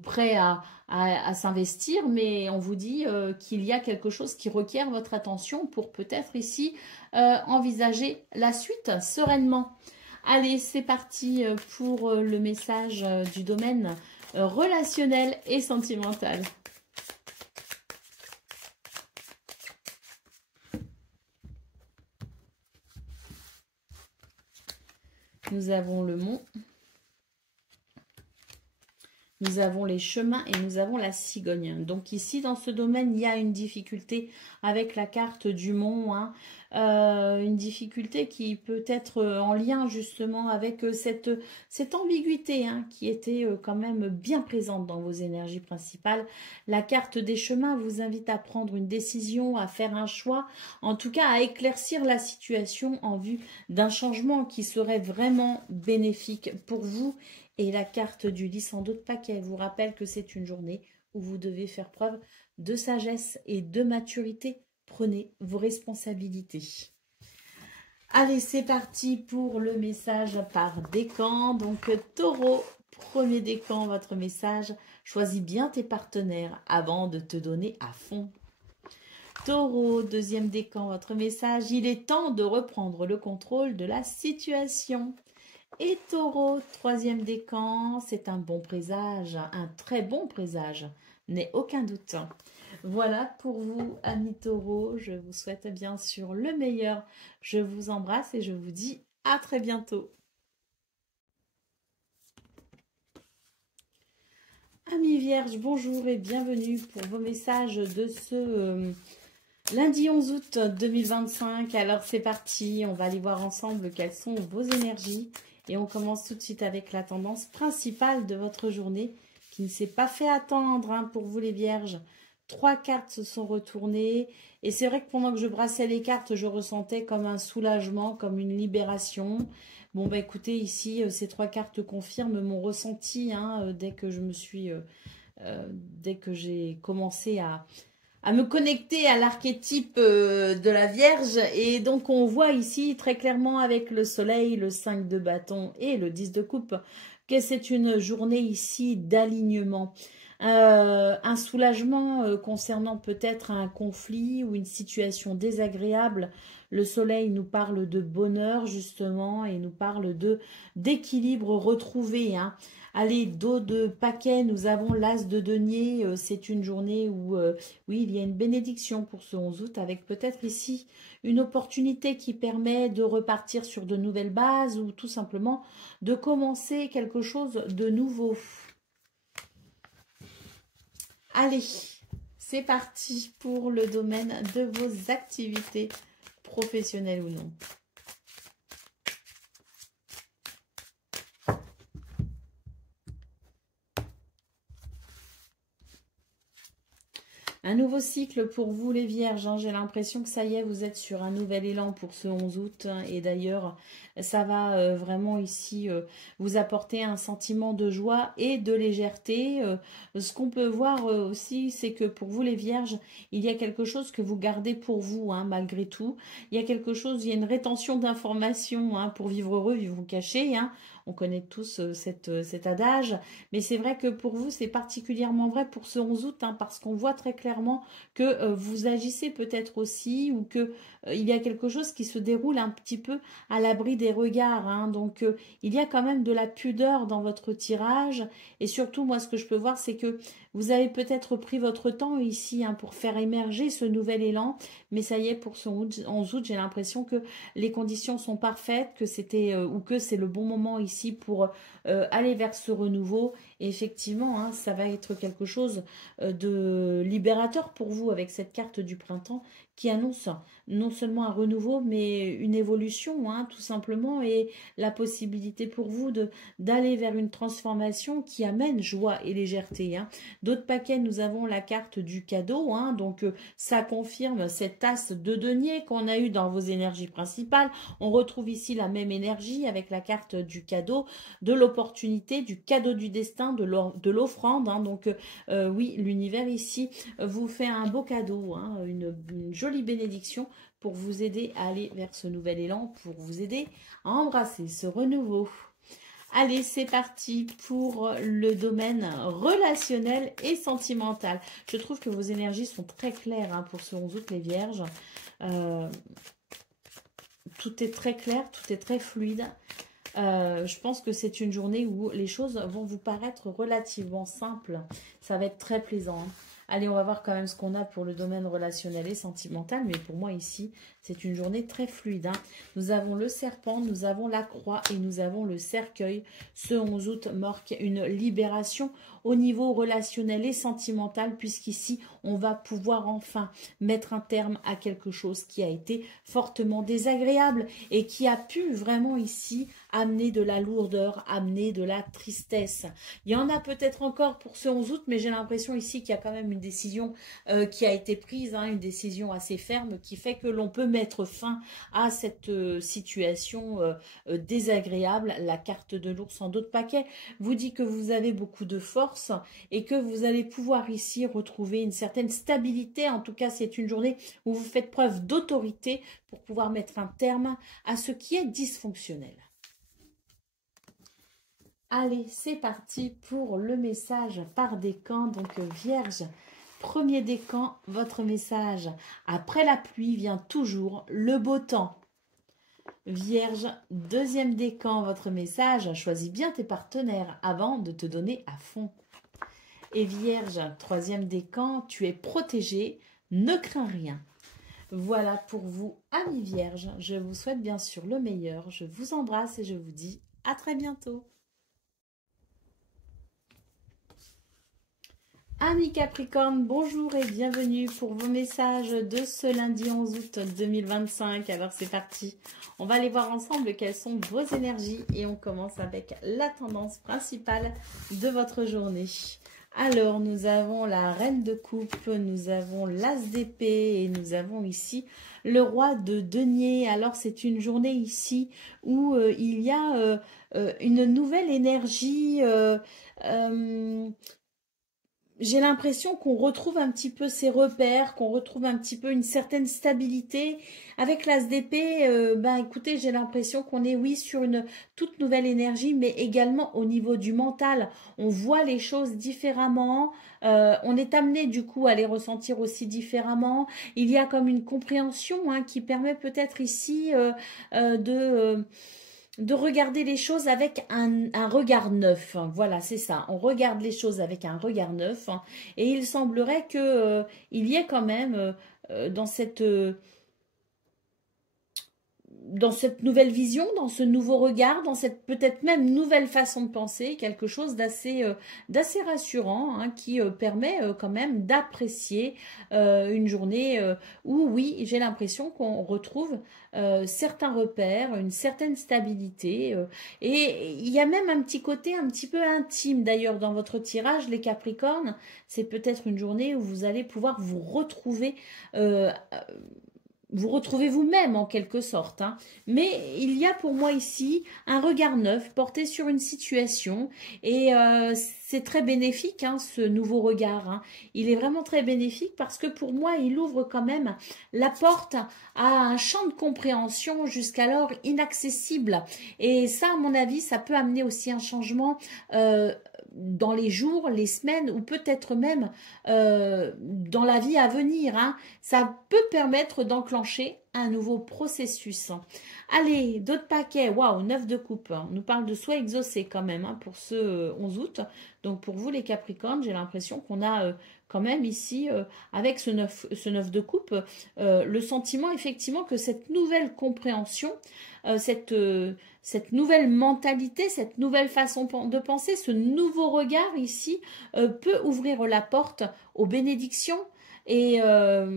prêt à s'investir, mais on vous dit qu'il y a quelque chose qui requiert votre attention pour peut-être ici envisager la suite sereinement. Allez, c'est parti pour le message du domaine relationnel et sentimental. Nous avons le mont, nous avons les chemins et nous avons la cigogne. Donc ici, dans ce domaine, il y a une difficulté avec la carte du mont. Une difficulté qui peut être en lien justement avec cette ambiguïté qui était quand même bien présente dans vos énergies principales. La carte des chemins vous invite à prendre une décision, à faire un choix, en tout cas à éclaircir la situation en vue d'un changement qui serait vraiment bénéfique pour vous. Et la carte du lys en dos de paquet vous rappelle que c'est une journée où vous devez faire preuve de sagesse et de maturité. Prenez vos responsabilités. Allez, c'est parti pour le message par décan. Donc, taureau, premier décan, votre message. Choisis bien tes partenaires avant de te donner à fond. Taureau, deuxième décan, votre message. Il est temps de reprendre le contrôle de la situation. Et Taureau, troisième décan, c'est un bon présage, un très bon présage, n'est aucun doute. Voilà pour vous, amis Taureau. Je vous souhaite bien sûr le meilleur. Je vous embrasse et je vous dis à très bientôt. Amis Vierges, bonjour et bienvenue pour vos messages de ce lundi 11 août 2025. Alors c'est parti, on va aller voir ensemble quelles sont vos énergies. Et on commence tout de suite avec la tendance principale de votre journée qui ne s'est pas fait attendre hein, pour vous les Vierges. 3 cartes se sont retournées et c'est vrai que pendant que je brassais les cartes, je ressentais comme un soulagement, comme une libération. Bon bah écoutez, ici, ces 3 cartes confirment mon ressenti hein, dès que je me suis, dès que j'ai commencé à me connecter à l'archétype de la Vierge. Et donc, on voit ici très clairement avec le soleil, le 5 de bâton et le 10 de coupe, que c'est une journée ici d'alignement. Un soulagement concernant peut-être un conflit ou une situation désagréable. Le soleil nous parle de bonheur justement et nous parle d'équilibre retrouvé. Hein. Allez, dos de paquet, nous avons l'as de denier. C'est une journée où, oui, il y a une bénédiction pour ce 11 août avec peut-être ici une opportunité qui permet de repartir sur de nouvelles bases ou tout simplement de commencer quelque chose de nouveau. Allez, c'est parti pour le domaine de vos activités professionnelles ou non. Un nouveau cycle pour vous les Vierges, hein. J'ai l'impression que ça y est, vous êtes sur un nouvel élan pour ce 11 août. Hein. Et d'ailleurs, ça va vraiment ici vous apporter un sentiment de joie et de légèreté. Ce qu'on peut voir aussi, c'est que pour vous les Vierges, il y a quelque chose que vous gardez pour vous, hein, malgré tout. Il y a quelque chose, il y a une rétention d'informations hein, pour vivre heureux, vivre caché. Hein. On connaît tous cet adage. Mais c'est vrai que pour vous, c'est particulièrement vrai pour ce 11 août, hein, parce qu'on voit très clairement que vous agissez peut-être aussi ou que il y a quelque chose qui se déroule un petit peu à l'abri des regards. Hein. Donc, il y a quand même de la pudeur dans votre tirage. Et surtout, moi, ce que je peux voir, c'est que vous avez peut-être pris votre temps ici hein, pour faire émerger ce nouvel élan. Mais ça y est, pour ce 11 août, j'ai l'impression que les conditions sont parfaites, que c'était ou que c'est le bon moment ici pour aller vers ce renouveau. Et effectivement, hein, ça va être quelque chose de libérateur pour vous avec cette carte du printemps qui annonce non seulement un renouveau, mais une évolution, hein, tout simplement, et la possibilité pour vous d'aller vers une transformation qui amène joie et légèreté. Hein. D'autres paquets, nous avons la carte du cadeau, hein, donc ça confirme cette tasse de denier qu'on a eu dans vos énergies principales. On retrouve ici la même énergie avec la carte du cadeau, de l'opportunité, du cadeau du destin, de l'offrande. Hein, donc oui, l'univers ici vous fait un beau cadeau, hein, une jolie bénédiction pour vous aider à aller vers ce nouvel élan, pour vous aider à embrasser ce renouveau. Allez, c'est parti pour le domaine relationnel et sentimental. Je trouve que vos énergies sont très claires hein, pour ce 11 août, les Vierges. Tout est très clair, tout est très fluide. Je pense que c'est une journée où les choses vont vous paraître relativement simples. Ça va être très plaisant. Hein. Allez, on va voir quand même ce qu'on a pour le domaine relationnel et sentimental. Mais pour moi, ici, c'est une journée très fluide. Hein. Nous avons le serpent, nous avons la croix et nous avons le cercueil. Ce 11 août marque une libération au niveau relationnel et sentimental, puisqu'ici, on va pouvoir enfin mettre un terme à quelque chose qui a été fortement désagréable et qui a pu vraiment ici amener de la lourdeur, amener de la tristesse. Il y en a peut-être encore pour ce 11 août, mais j'ai l'impression ici qu'il y a quand même une décision qui a été prise, hein, une décision assez ferme qui fait que l'on peut mettre fin à cette situation désagréable. La carte de l'ours en d'autres paquets vous dit que vous avez beaucoup de force et que vous allez pouvoir ici retrouver une certaine stabilité. En tout cas, c'est une journée où vous faites preuve d'autorité pour pouvoir mettre un terme à ce qui est dysfonctionnel. Allez, c'est parti pour le message par décan. Donc, Vierge, premier décan, votre message. Après la pluie vient toujours le beau temps. Vierge, deuxième décan, votre message. Choisis bien tes partenaires avant de te donner à fond. Et Vierge, troisième décan, tu es protégé, ne crains rien. Voilà pour vous, amis Vierges. Je vous souhaite bien sûr le meilleur. Je vous embrasse et je vous dis à très bientôt. Amis Capricorne, bonjour et bienvenue pour vos messages de ce lundi 11 août 2025. Alors c'est parti, on va aller voir ensemble quelles sont vos énergies et on commence avec la tendance principale de votre journée. Alors nous avons la reine de coupe, nous avons l'as d'épée et nous avons ici le roi de denier. Alors c'est une journée ici où il y a une nouvelle énergie. J'ai l'impression qu'on retrouve un petit peu ses repères, qu'on retrouve un petit peu une certaine stabilité. Avec l'as d'épée, écoutez, j'ai l'impression qu'on est, oui, sur une toute nouvelle énergie, mais également au niveau du mental. On voit les choses différemment, on est amené du coup à les ressentir aussi différemment. Il y a comme une compréhension qui permet peut-être ici de regarder les choses avec un regard neuf. Voilà, c'est ça. On regarde les choses avec un regard neuf. Et il semblerait que il y ait quand même dans cette nouvelle vision, dans ce nouveau regard, dans cette peut-être même nouvelle façon de penser, quelque chose d'assez rassurant qui permet quand même d'apprécier une journée où, oui, j'ai l'impression qu'on retrouve certains repères, une certaine stabilité et il y a même un petit côté un petit peu intime d'ailleurs dans votre tirage, les Capricornes. C'est peut-être une journée où vous allez pouvoir vous retrouver vous-même en quelque sorte. Mais il y a pour moi ici un regard neuf porté sur une situation et c'est très bénéfique ce nouveau regard. Il est vraiment très bénéfique parce que pour moi il ouvre quand même la porte à un champ de compréhension jusqu'alors inaccessible. Et ça à mon avis ça peut amener aussi un changement dans les jours, les semaines ou peut-être même dans la vie à venir. Ça peut permettre d'enclencher un nouveau processus. Allez, d'autres paquets. Waouh, 9 de coupe. On nous parle de souhait exaucé quand même pour ce 11 août. Donc pour vous les Capricornes, j'ai l'impression qu'on a quand même ici, avec ce 9 de coupe, le sentiment effectivement que cette nouvelle compréhension, cette nouvelle mentalité, cette nouvelle façon de penser, ce nouveau regard ici peut ouvrir la porte aux bénédictions et à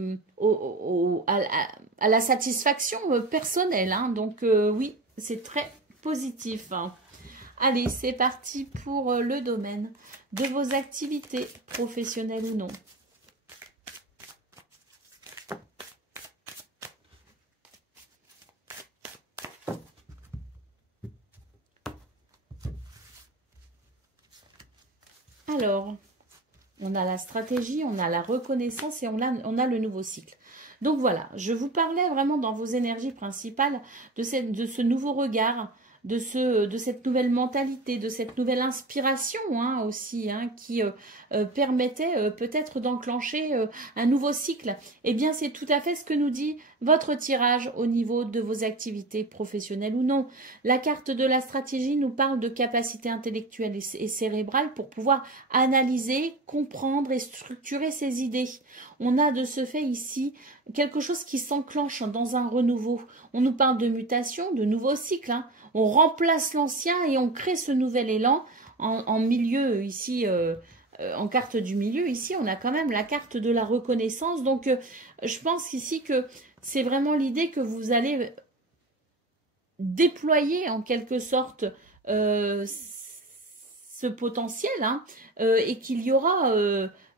la satisfaction personnelle. Donc oui, c'est très positif. Allez, c'est parti pour le domaine de vos activités professionnelles ou non. Alors, on a la stratégie, on a la reconnaissance et on a le nouveau cycle. Donc voilà, je vous parlais vraiment dans vos énergies principales de ce nouveau regard, de cette nouvelle mentalité, de cette nouvelle inspiration aussi, qui permettait peut-être d'enclencher un nouveau cycle. Eh bien, c'est tout à fait ce que nous dit votre tirage au niveau de vos activités professionnelles ou non. La carte de la stratégie nous parle de capacité intellectuelle et cérébrale pour pouvoir analyser, comprendre et structurer ses idées. On a de ce fait ici quelque chose qui s'enclenche dans un renouveau. On nous parle de mutation, de nouveau cycle. On remplace l'ancien et on crée ce nouvel élan en milieu ici. En carte du milieu, ici, on a quand même la carte de la reconnaissance. Donc, je pense ici que c'est vraiment l'idée que vous allez déployer en quelque sorte ce potentiel, hein, et qu'il y aura,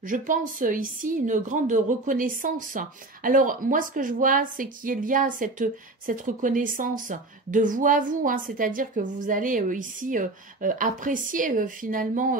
je pense, ici, une grande reconnaissance. Alors, moi, ce que je vois, c'est qu'il y a cette reconnaissance de vous à vous, hein, c'est-à-dire que vous allez ici apprécier finalement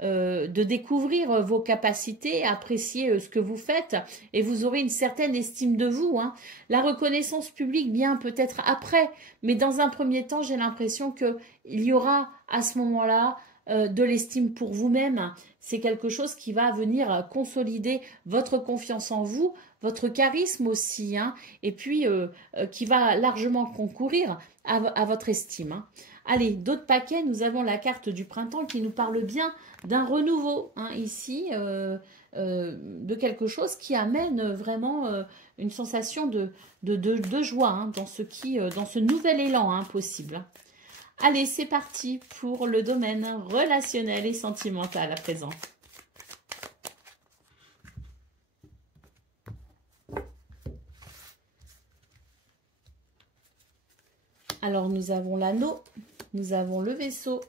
de découvrir vos capacités, apprécier ce que vous faites, et vous aurez une certaine estime de vous, hein. La reconnaissance publique vient peut-être après, mais dans un premier temps, j'ai l'impression qu'il y aura à ce moment-là de l'estime pour vous-même. C'est quelque chose qui va venir consolider votre confiance en vous, votre charisme aussi, hein, et puis qui va largement concourir à votre estime, hein. Allez, d'autres paquets, nous avons la carte du printemps qui nous parle bien d'un renouveau, hein, ici, de quelque chose qui amène vraiment une sensation de joie, hein, dans ce nouvel élan, hein, possible. Allez, c'est parti pour le domaine relationnel et sentimental à présent. Alors, nous avons l'anneau, nous avons le vaisseau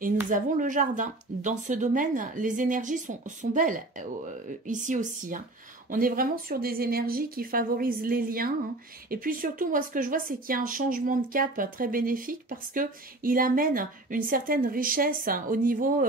et nous avons le jardin. Dans ce domaine, les énergies sont belles, ici aussi, hein. On est vraiment sur des énergies qui favorisent les liens, hein. Et puis surtout, moi, ce que je vois, c'est qu'il y a un changement de cap très bénéfique parce qu'il amène une certaine richesse, hein, au niveau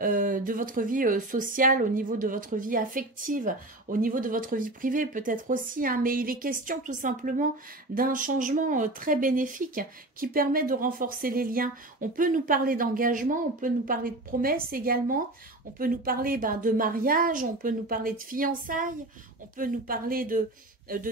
de votre vie sociale, au niveau de votre vie affective, au niveau de votre vie privée peut-être aussi, hein. Mais il est question tout simplement d'un changement très bénéfique qui permet de renforcer les liens. On peut nous parler d'engagement, on peut nous parler de promesses également. On peut nous parler de mariage, on peut nous parler de fiançailles, on peut nous parler de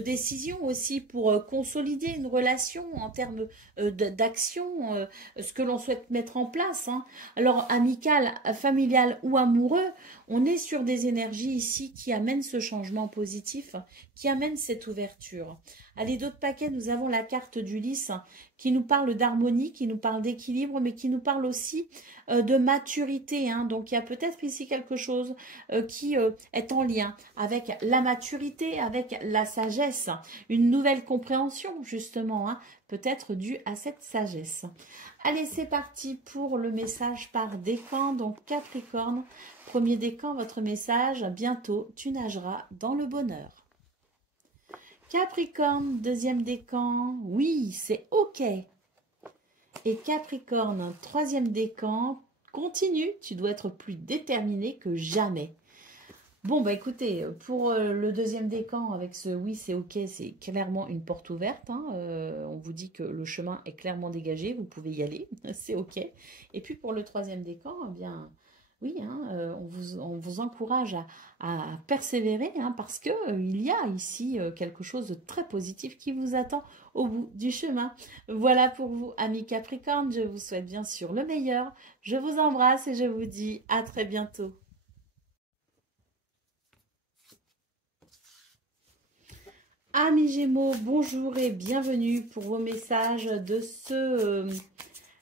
décision aussi pour consolider une relation en termes d'action, ce que l'on souhaite mettre en place, hein. Alors, amical, familial ou amoureux, on est sur des énergies ici qui amènent ce changement positif, qui amènent cette ouverture. Allez, d'autres paquets, nous avons la carte du lys qui nous parle d'harmonie, qui nous parle d'équilibre, mais qui nous parle aussi de maturité, hein. Donc, il y a peut-être ici quelque chose qui est en lien avec la maturité, avec la sagesse, une nouvelle compréhension, justement, hein, peut-être due à cette sagesse. Allez, c'est parti pour le message par décan. Donc, Capricorne, premier décan, votre message, bientôt, tu nageras dans le bonheur. Capricorne, deuxième décan, oui, c'est OK. Et Capricorne, troisième décan, continue, tu dois être plus déterminé que jamais. Bon, bah écoutez, pour le deuxième décan, avec ce oui, c'est OK, c'est clairement une porte ouverte, hein. On vous dit que le chemin est clairement dégagé, vous pouvez y aller, c'est OK. Et puis pour le troisième décan, eh bien, oui, hein, on vous encourage à persévérer, hein, parce que il y a ici quelque chose de très positif qui vous attend au bout du chemin. Voilà pour vous, amis Capricorne, je vous souhaite bien sûr le meilleur. Je vous embrasse et je vous dis à très bientôt. Amis Gémeaux, bonjour et bienvenue pour vos messages de ce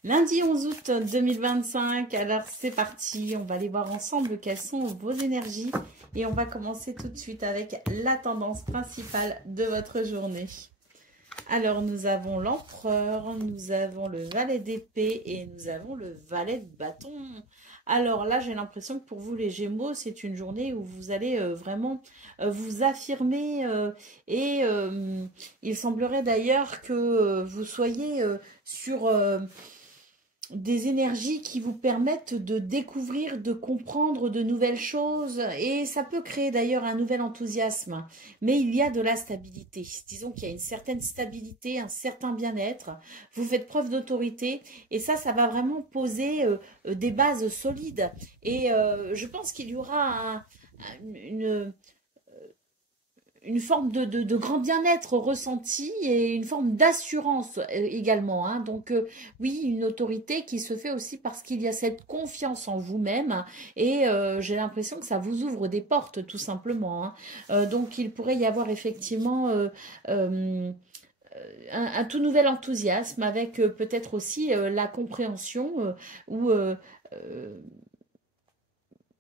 lundi 11 août 2025. Alors c'est parti, on va aller voir ensemble quelles sont vos énergies et on va commencer tout de suite avec la tendance principale de votre journée. Alors nous avons l'empereur, nous avons le valet d'épée et nous avons le valet de bâton. Alors là, j'ai l'impression que pour vous, les Gémeaux, c'est une journée où vous allez vraiment vous affirmer et il semblerait d'ailleurs que vous soyez sur des énergies qui vous permettent de découvrir, de comprendre de nouvelles choses et ça peut créer d'ailleurs un nouvel enthousiasme. Mais il y a de la stabilité. Disons qu'il y a une certaine stabilité, un certain bien-être. Vous faites preuve d'autorité et ça va vraiment poser des bases solides. Et je pense qu'il y aura une forme de grand bien-être ressenti et une forme d'assurance également, hein. Donc oui, une autorité qui se fait aussi parce qu'il y a cette confiance en vous-même et j'ai l'impression que ça vous ouvre des portes tout simplement, hein. Donc il pourrait y avoir effectivement un tout nouvel enthousiasme avec peut-être aussi la compréhension ou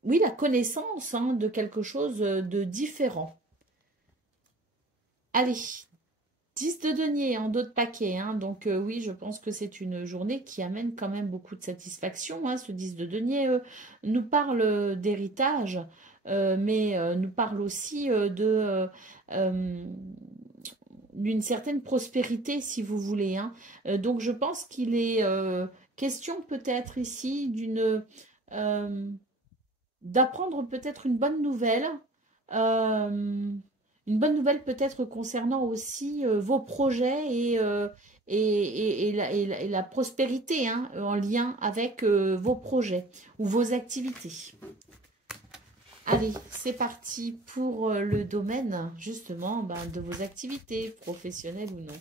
oui, la connaissance, hein, de quelque chose de différent. Allez, 10 de denier en dos de paquet, hein, donc oui, je pense que c'est une journée qui amène quand même beaucoup de satisfaction, hein. Ce 10 de denier nous parle d'héritage, mais nous parle aussi d'une certaine prospérité, si vous voulez, hein. Donc je pense qu'il est question peut-être ici euh, d'apprendre peut-être euh, une bonne nouvelle peut-être concernant aussi vos projets et la prospérité, hein, en lien avec vos projets ou vos activités. Allez, c'est parti pour le domaine justement de vos activités, professionnelles ou non.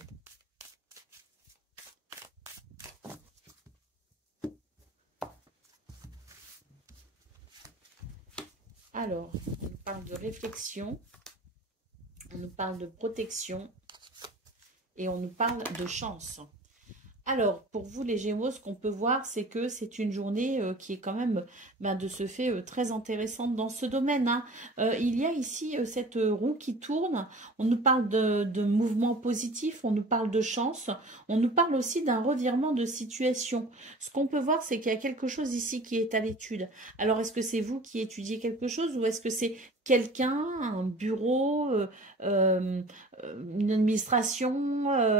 Alors, on parle de réflexion, on nous parle de protection et on nous parle de chance. Alors, pour vous les Gémeaux, ce qu'on peut voir, c'est que c'est une journée qui est quand même de ce fait très intéressante dans ce domaine, hein. Il y a ici cette roue qui tourne, on nous parle de mouvement positif, on nous parle de chance, on nous parle aussi d'un revirement de situation. Ce qu'on peut voir, c'est qu'il y a quelque chose ici qui est à l'étude. Alors, est-ce que c'est vous qui étudiez quelque chose ou est-ce que c'est quelqu'un, un bureau, une administration,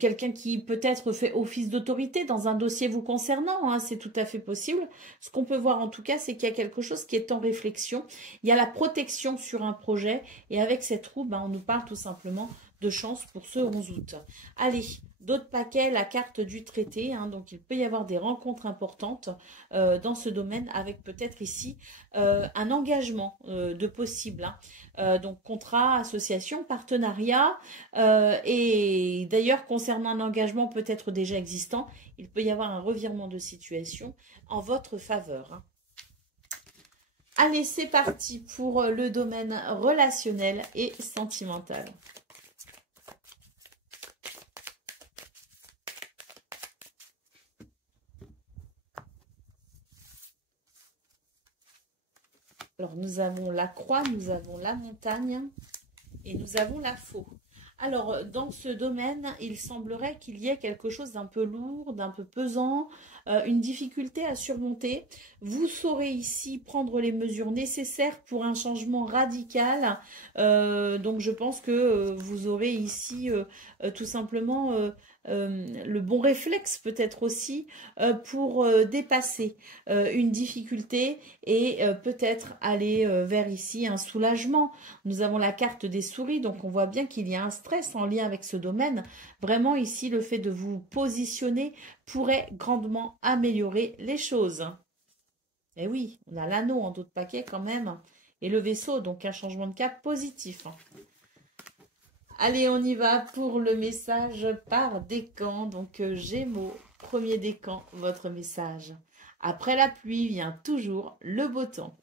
quelqu'un qui peut-être fait office d'autorité dans un dossier vous concernant, hein, c'est tout à fait possible. Ce qu'on peut voir en tout cas, c'est qu'il y a quelque chose qui est en réflexion. Il y a la protection sur un projet et avec cette roue, on nous parle tout simplement de chance pour ce 11 août. Allez, d'autres paquets, la carte du traité, hein, donc il peut y avoir des rencontres importantes dans ce domaine avec peut-être ici un engagement de possible, hein. Donc contrat, association, partenariat et d'ailleurs concernant un engagement peut-être déjà existant, il peut y avoir un revirement de situation en votre faveur, hein. Allez, c'est parti pour le domaine relationnel et sentimental. Alors, nous avons la croix, nous avons la montagne et nous avons la faux. Alors, dans ce domaine, il semblerait qu'il y ait quelque chose d'un peu lourd, d'un peu pesant, une difficulté à surmonter. Vous saurez ici prendre les mesures nécessaires pour un changement radical. Donc, je pense que vous aurez ici tout simplement le bon réflexe peut-être aussi pour dépasser une difficulté et peut-être aller vers ici un soulagement. Nous avons la carte des souris, donc on voit bien qu'il y a un stress en lien avec ce domaine. Vraiment ici, le fait de vous positionner pourrait grandement améliorer les choses. Et oui, on a l'anneau en dos de paquet quand même. Et le vaisseau, donc un changement de cap positif. Allez, on y va pour le message par décan. Donc Gémeaux, premier décan, votre message. Après la pluie vient toujours le beau temps.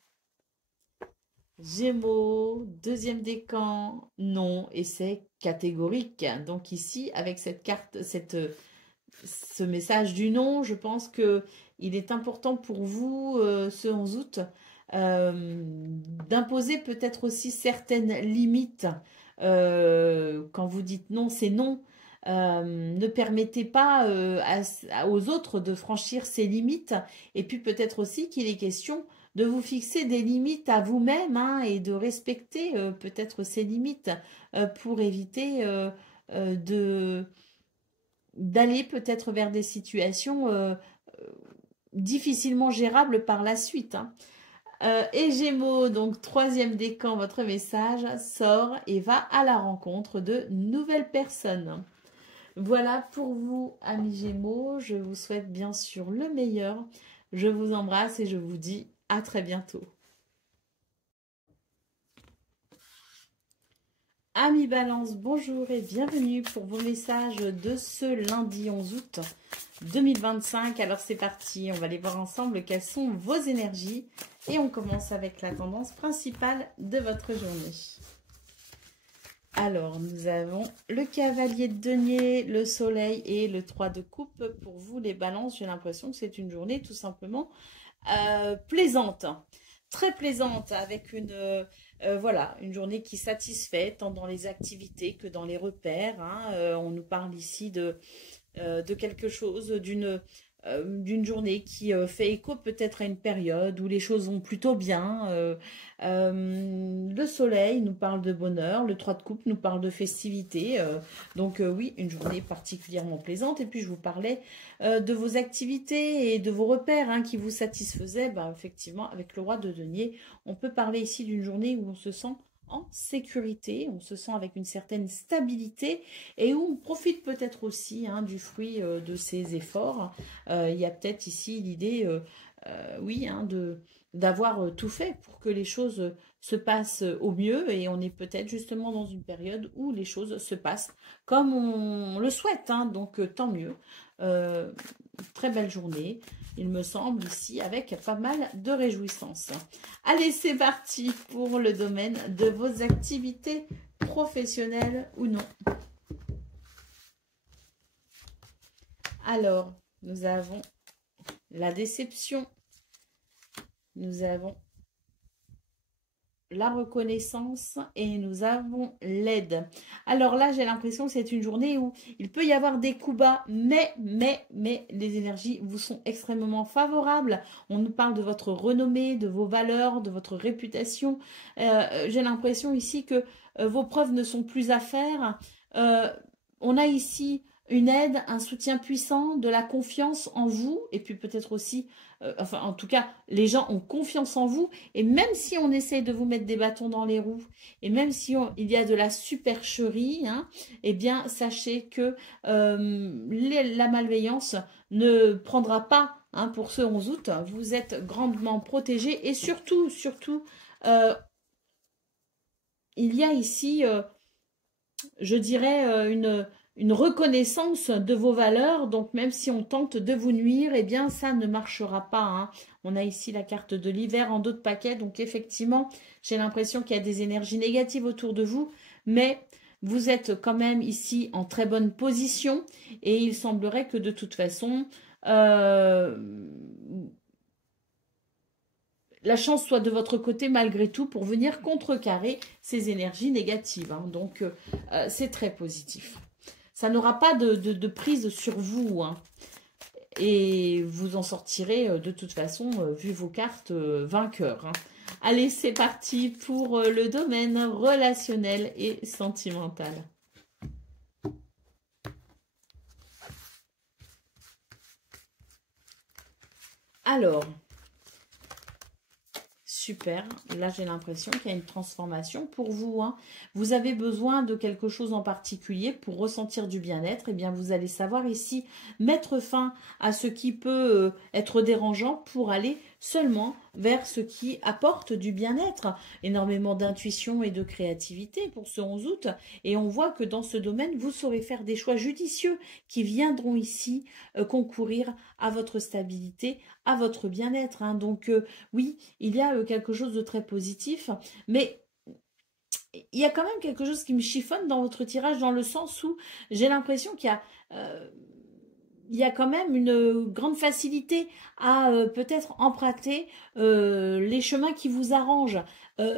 Gémeaux, deuxième décan, non, et c'est catégorique. Donc ici, avec cette carte, ce message du non, je pense que il est important pour vous, ce 11 août, d'imposer peut-être aussi certaines limites. Quand vous dites non, c'est non. Ne permettez pas aux autres de franchir ces limites. Et puis peut-être aussi qu'il est question de vous fixer des limites à vous-même, hein, et de respecter peut-être ces limites pour éviter d'aller peut-être vers des situations difficilement gérables par la suite, hein. Et Gémeaux, donc troisième décan, votre message sort et va à la rencontre de nouvelles personnes. Voilà pour vous, amis Gémeaux. Je vous souhaite bien sûr le meilleur. Je vous embrasse et je vous dis à très bientôt. Amis Balance, bonjour et bienvenue pour vos messages de ce lundi 11 août 2025. Alors c'est parti, on va aller voir ensemble quelles sont vos énergies. Et on commence avec la tendance principale de votre journée. Alors, nous avons le cavalier de denier, le soleil et le 3 de coupe. Pour vous, les balances, j'ai l'impression que c'est une journée tout simplement plaisante. très plaisante avec voilà, une journée qui satisfait tant dans les activités que dans les repères, hein. On nous parle ici de quelque chose, d'une journée qui fait écho peut-être à une période où les choses vont plutôt bien. Le soleil nous parle de bonheur, le 3 de coupe nous parle de festivité. Donc oui, une journée particulièrement plaisante. Et puis je vous parlais de vos activités et de vos repères, hein, qui vous satisfaisaient. Ben, effectivement, avec le roi de denier, on peut parler ici d'une journée où on se sent en sécurité, on se sent avec une certaine stabilité et où on profite peut-être aussi, hein, du fruit de ses efforts. Il y a peut-être ici l'idée, oui, hein, d'avoir tout fait pour que les choses se passent au mieux, et on est peut-être justement dans une période où les choses se passent comme on le souhaite, hein, donc tant mieux. Très belle journée, il me semble, ici, avec pas mal de réjouissance. Allez, c'est parti pour le domaine de vos activités professionnelles ou non. Alors, nous avons la déception, nous avons la reconnaissance et nous avons l'aide. Alors là, j'ai l'impression que c'est une journée où il peut y avoir des coups bas, mais les énergies vous sont extrêmement favorables. On nous parle de votre renommée, de vos valeurs, de votre réputation. J'ai l'impression ici que vos preuves ne sont plus à faire. On a ici une aide, un soutien puissant, de la confiance en vous, et puis peut-être aussi, enfin en tout cas, les gens ont confiance en vous, et même si on essaie de vous mettre des bâtons dans les roues, et même si il y a de la supercherie, hein, eh bien sachez que la malveillance ne prendra pas, hein, pour ce 11 août, vous êtes grandement protégés, et surtout, il y a ici, je dirais, une reconnaissance de vos valeurs. Donc même si on tente de vous nuire, eh bien ça ne marchera pas, hein. On a ici la carte de l'hiver en dos de paquet, donc effectivement j'ai l'impression qu'il y a des énergies négatives autour de vous, mais vous êtes quand même ici en très bonne position, et il semblerait que de toute façon la chance soit de votre côté malgré tout pour venir contrecarrer ces énergies négatives, hein. Donc c'est très positif. Ça n'aura pas de prise sur vous, hein. Et vous en sortirez de toute façon, vu vos cartes, vainqueurs, hein. Allez, c'est parti pour le domaine relationnel et sentimental. Alors, super, là j'ai l'impression qu'il y a une transformation pour vous, hein. Vous avez besoin de quelque chose en particulier pour ressentir du bien-être, et bien vous allez savoir ici mettre fin à ce qui peut être dérangeant pour aller seulement vers ce qui apporte du bien-être. Énormément d'intuition et de créativité pour ce 11 août, et on voit que dans ce domaine vous saurez faire des choix judicieux qui viendront ici concourir à votre stabilité, à votre bien-être, hein. Donc oui, il y a quelque chose de très positif, mais il y a quand même quelque chose qui me chiffonne dans votre tirage, dans le sens où j'ai l'impression qu'il y a quand même une grande facilité à peut-être emprunter les chemins qui vous arrangent.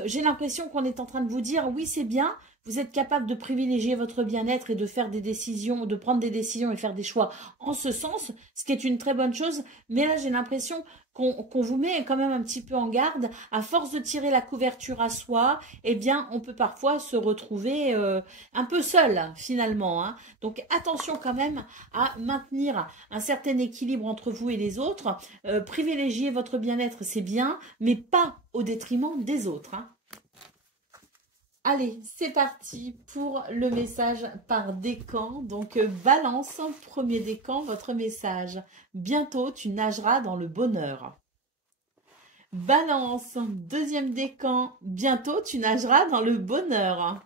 J'ai l'impression qu'on est en train de vous dire, oui, c'est bien, vous êtes capable de privilégier votre bien-être et de faire des décisions, de prendre des décisions et faire des choix en ce sens, ce qui est une très bonne chose. Mais là, j'ai l'impression qu'on vous met quand même un petit peu en garde. À force de tirer la couverture à soi, eh bien, on peut parfois se retrouver un peu seul, finalement, hein. Donc, attention quand même à maintenir un certain équilibre entre vous et les autres. Privilégier votre bien-être, c'est bien, mais pas au détriment des autres, hein. Allez, c'est parti pour le message par décan. Donc, Balance, premier décan, votre message. Bientôt, tu nageras dans le bonheur. Balance, deuxième décan. Bientôt, tu nageras dans le bonheur.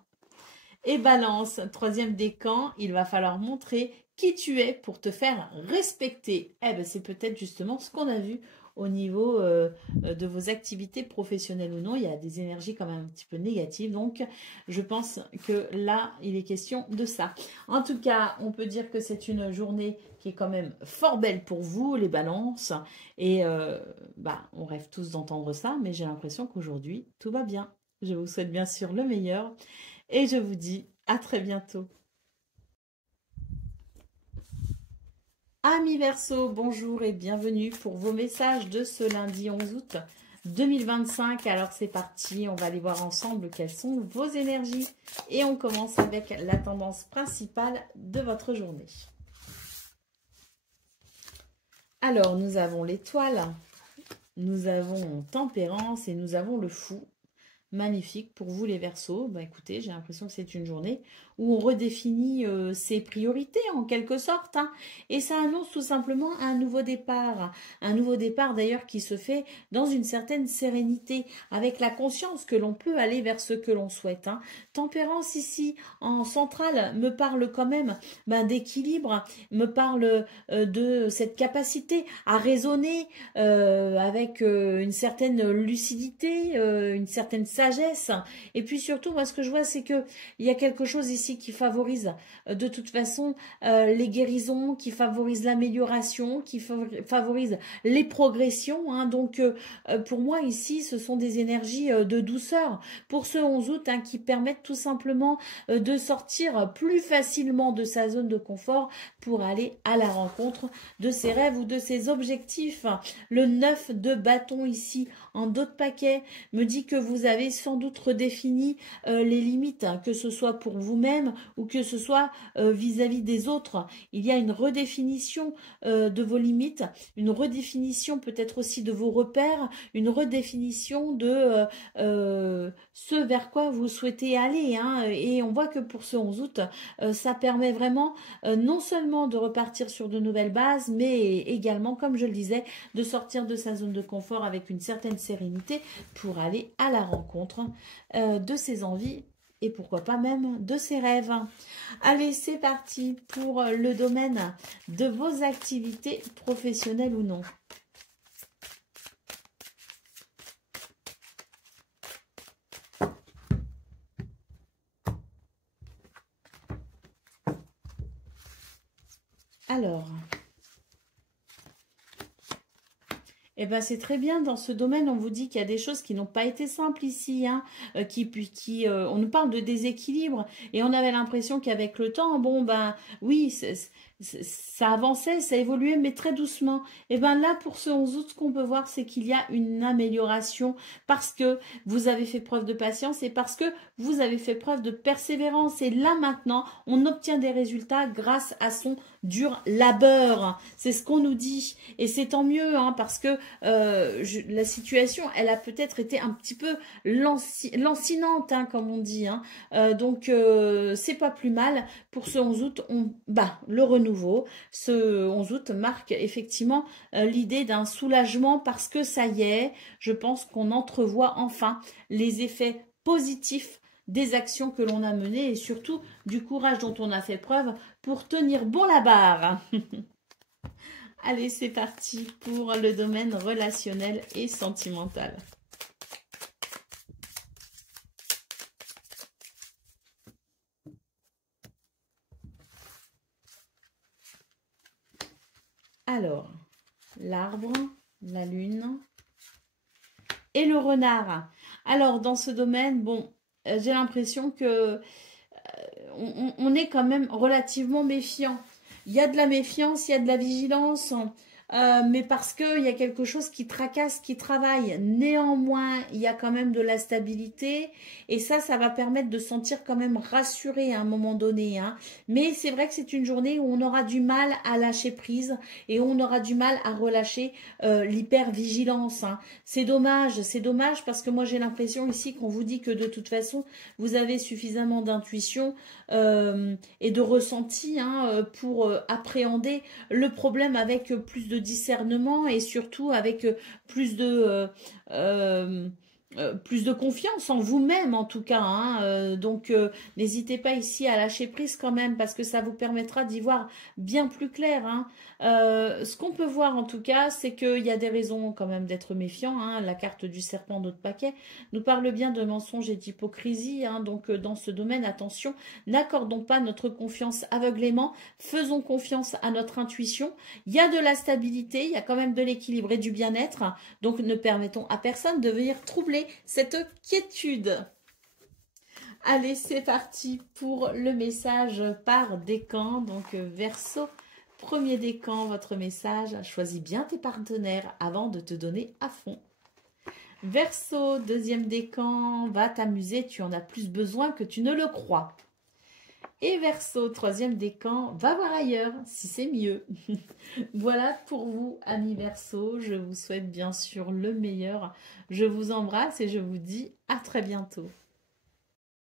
Et Balance, troisième décan. Il va falloir montrer qui tu es pour te faire respecter. Eh bien, c'est peut-être justement ce qu'on a vu au niveau de vos activités professionnelles ou non. Il y a des énergies quand même un petit peu négatives. Donc, je pense que là, il est question de ça. En tout cas, on peut dire que c'est une journée qui est quand même fort belle pour vous, les balances. Et on rêve tous d'entendre ça, mais j'ai l'impression qu'aujourd'hui, tout va bien. Je vous souhaite bien sûr le meilleur et je vous dis à très bientôt. Amis Verseau, bonjour et bienvenue pour vos messages de ce lundi 11 août 2025. Alors c'est parti, on va aller voir ensemble quelles sont vos énergies. Et on commence avec la tendance principale de votre journée. Alors nous avons l'étoile, nous avons Tempérance et nous avons le Fou. Magnifique pour vous les Verseaux. Bah écoutez, j'ai l'impression que c'est une journée où on redéfinit ses priorités en quelque sorte, hein. Et ça annonce tout simplement un nouveau départ d'ailleurs qui se fait dans une certaine sérénité, avec la conscience que l'on peut aller vers ce que l'on souhaite, hein. Tempérance ici en centrale me parle quand même d'équilibre, me parle de cette capacité à raisonner avec une certaine lucidité, une certaine sagesse. Et puis surtout, moi ce que je vois, c'est que il y a quelque chose ici qui favorise de toute façon les guérisons, qui favorise l'amélioration, qui favorise les progressions, hein. Donc pour moi ici, ce sont des énergies de douceur pour ce 11 août, hein, qui permettent tout simplement de sortir plus facilement de sa zone de confort pour aller à la rencontre de ses rêves ou de ses objectifs. Le 9 de bâton ici en dos de paquet me dit que vous avez sans doute redéfini les limites, hein, que ce soit pour vous-même ou que ce soit vis-à-vis des autres. Il y a une redéfinition de vos limites, une redéfinition peut-être aussi de vos repères, une redéfinition de ce vers quoi vous souhaitez aller, hein. Et on voit que pour ce 11 août, ça permet vraiment non seulement de repartir sur de nouvelles bases, mais également, comme je le disais, de sortir de sa zone de confort avec une certaine sérénité pour aller à la rencontre de ses envies et pourquoi pas même de ses rêves. Allez, c'est parti pour le domaine de vos activités professionnelles ou non. Alors, eh ben c'est très bien. Dans ce domaine, on vous dit qu'il y a des choses qui n'ont pas été simples ici, hein, on nous parle de déséquilibre et on avait l'impression qu'avec le temps, bon ben oui, ça avançait, ça évoluait, mais très doucement. Et ben là, pour ce 11 août, ce qu'on peut voir, c'est qu'il y a une amélioration parce que vous avez fait preuve de patience et parce que vous avez fait preuve de persévérance. Et là maintenant, on obtient des résultats grâce à son dur labeur. C'est ce qu'on nous dit. Et c'est tant mieux, hein, parce que la situation, elle a peut-être été un petit peu lancinante, hein, comme on dit, hein. Donc, c'est pas plus mal. Pour ce 11 août, le renouveau. Ce 11 août marque effectivement l'idée d'un soulagement parce que ça y est, je pense qu'on entrevoit enfin les effets positifs des actions que l'on a menées et surtout du courage dont on a fait preuve pour tenir bon la barre. Allez, c'est parti pour le domaine relationnel et sentimental. Alors, l'arbre, la lune et le renard. Alors, dans ce domaine, bon, j'ai l'impression que on est quand même relativement méfiant. Il y a de la méfiance, il y a de la vigilance, mais parce qu'il y a quelque chose qui tracasse, qui travaille. Néanmoins, il y a quand même de la stabilité et ça va permettre de sentir quand même rassuré à un moment donné, hein. Mais c'est vrai que c'est une journée où on aura du mal à lâcher prise et on aura du mal à relâcher l'hypervigilance, hein. C'est dommage parce que moi j'ai l'impression ici qu'on vous dit que de toute façon, vous avez suffisamment d'intuition et de ressenti, hein, pour appréhender le problème avec plus de discernement et surtout avec plus de plus de confiance en vous-même en tout cas, hein. Donc n'hésitez pas ici à lâcher prise quand même parce que ça vous permettra d'y voir bien plus clair, hein. Ce qu'on peut voir en tout cas, c'est qu'il y a des raisons quand même d'être méfiant, hein. La carte du serpent d'autres paquets nous parle bien de mensonges et d'hypocrisie, hein. Donc dans ce domaine, attention, n'accordons pas notre confiance aveuglément, faisons confiance à notre intuition. Il y a de la stabilité, il y a quand même de l'équilibre et du bien-être, donc ne permettons à personne de venir troubler cette quiétude. Allez, c'est parti pour le message par décan. Donc, Verseau, premier décan, votre message. Choisis bien tes partenaires avant de te donner à fond. Verseau, deuxième décan, va t'amuser, tu en as plus besoin que tu ne le crois. Et Verseau, troisième décan, va voir ailleurs si c'est mieux. Voilà pour vous, amis Verseau. Je vous souhaite bien sûr le meilleur. Je vous embrasse et je vous dis à très bientôt.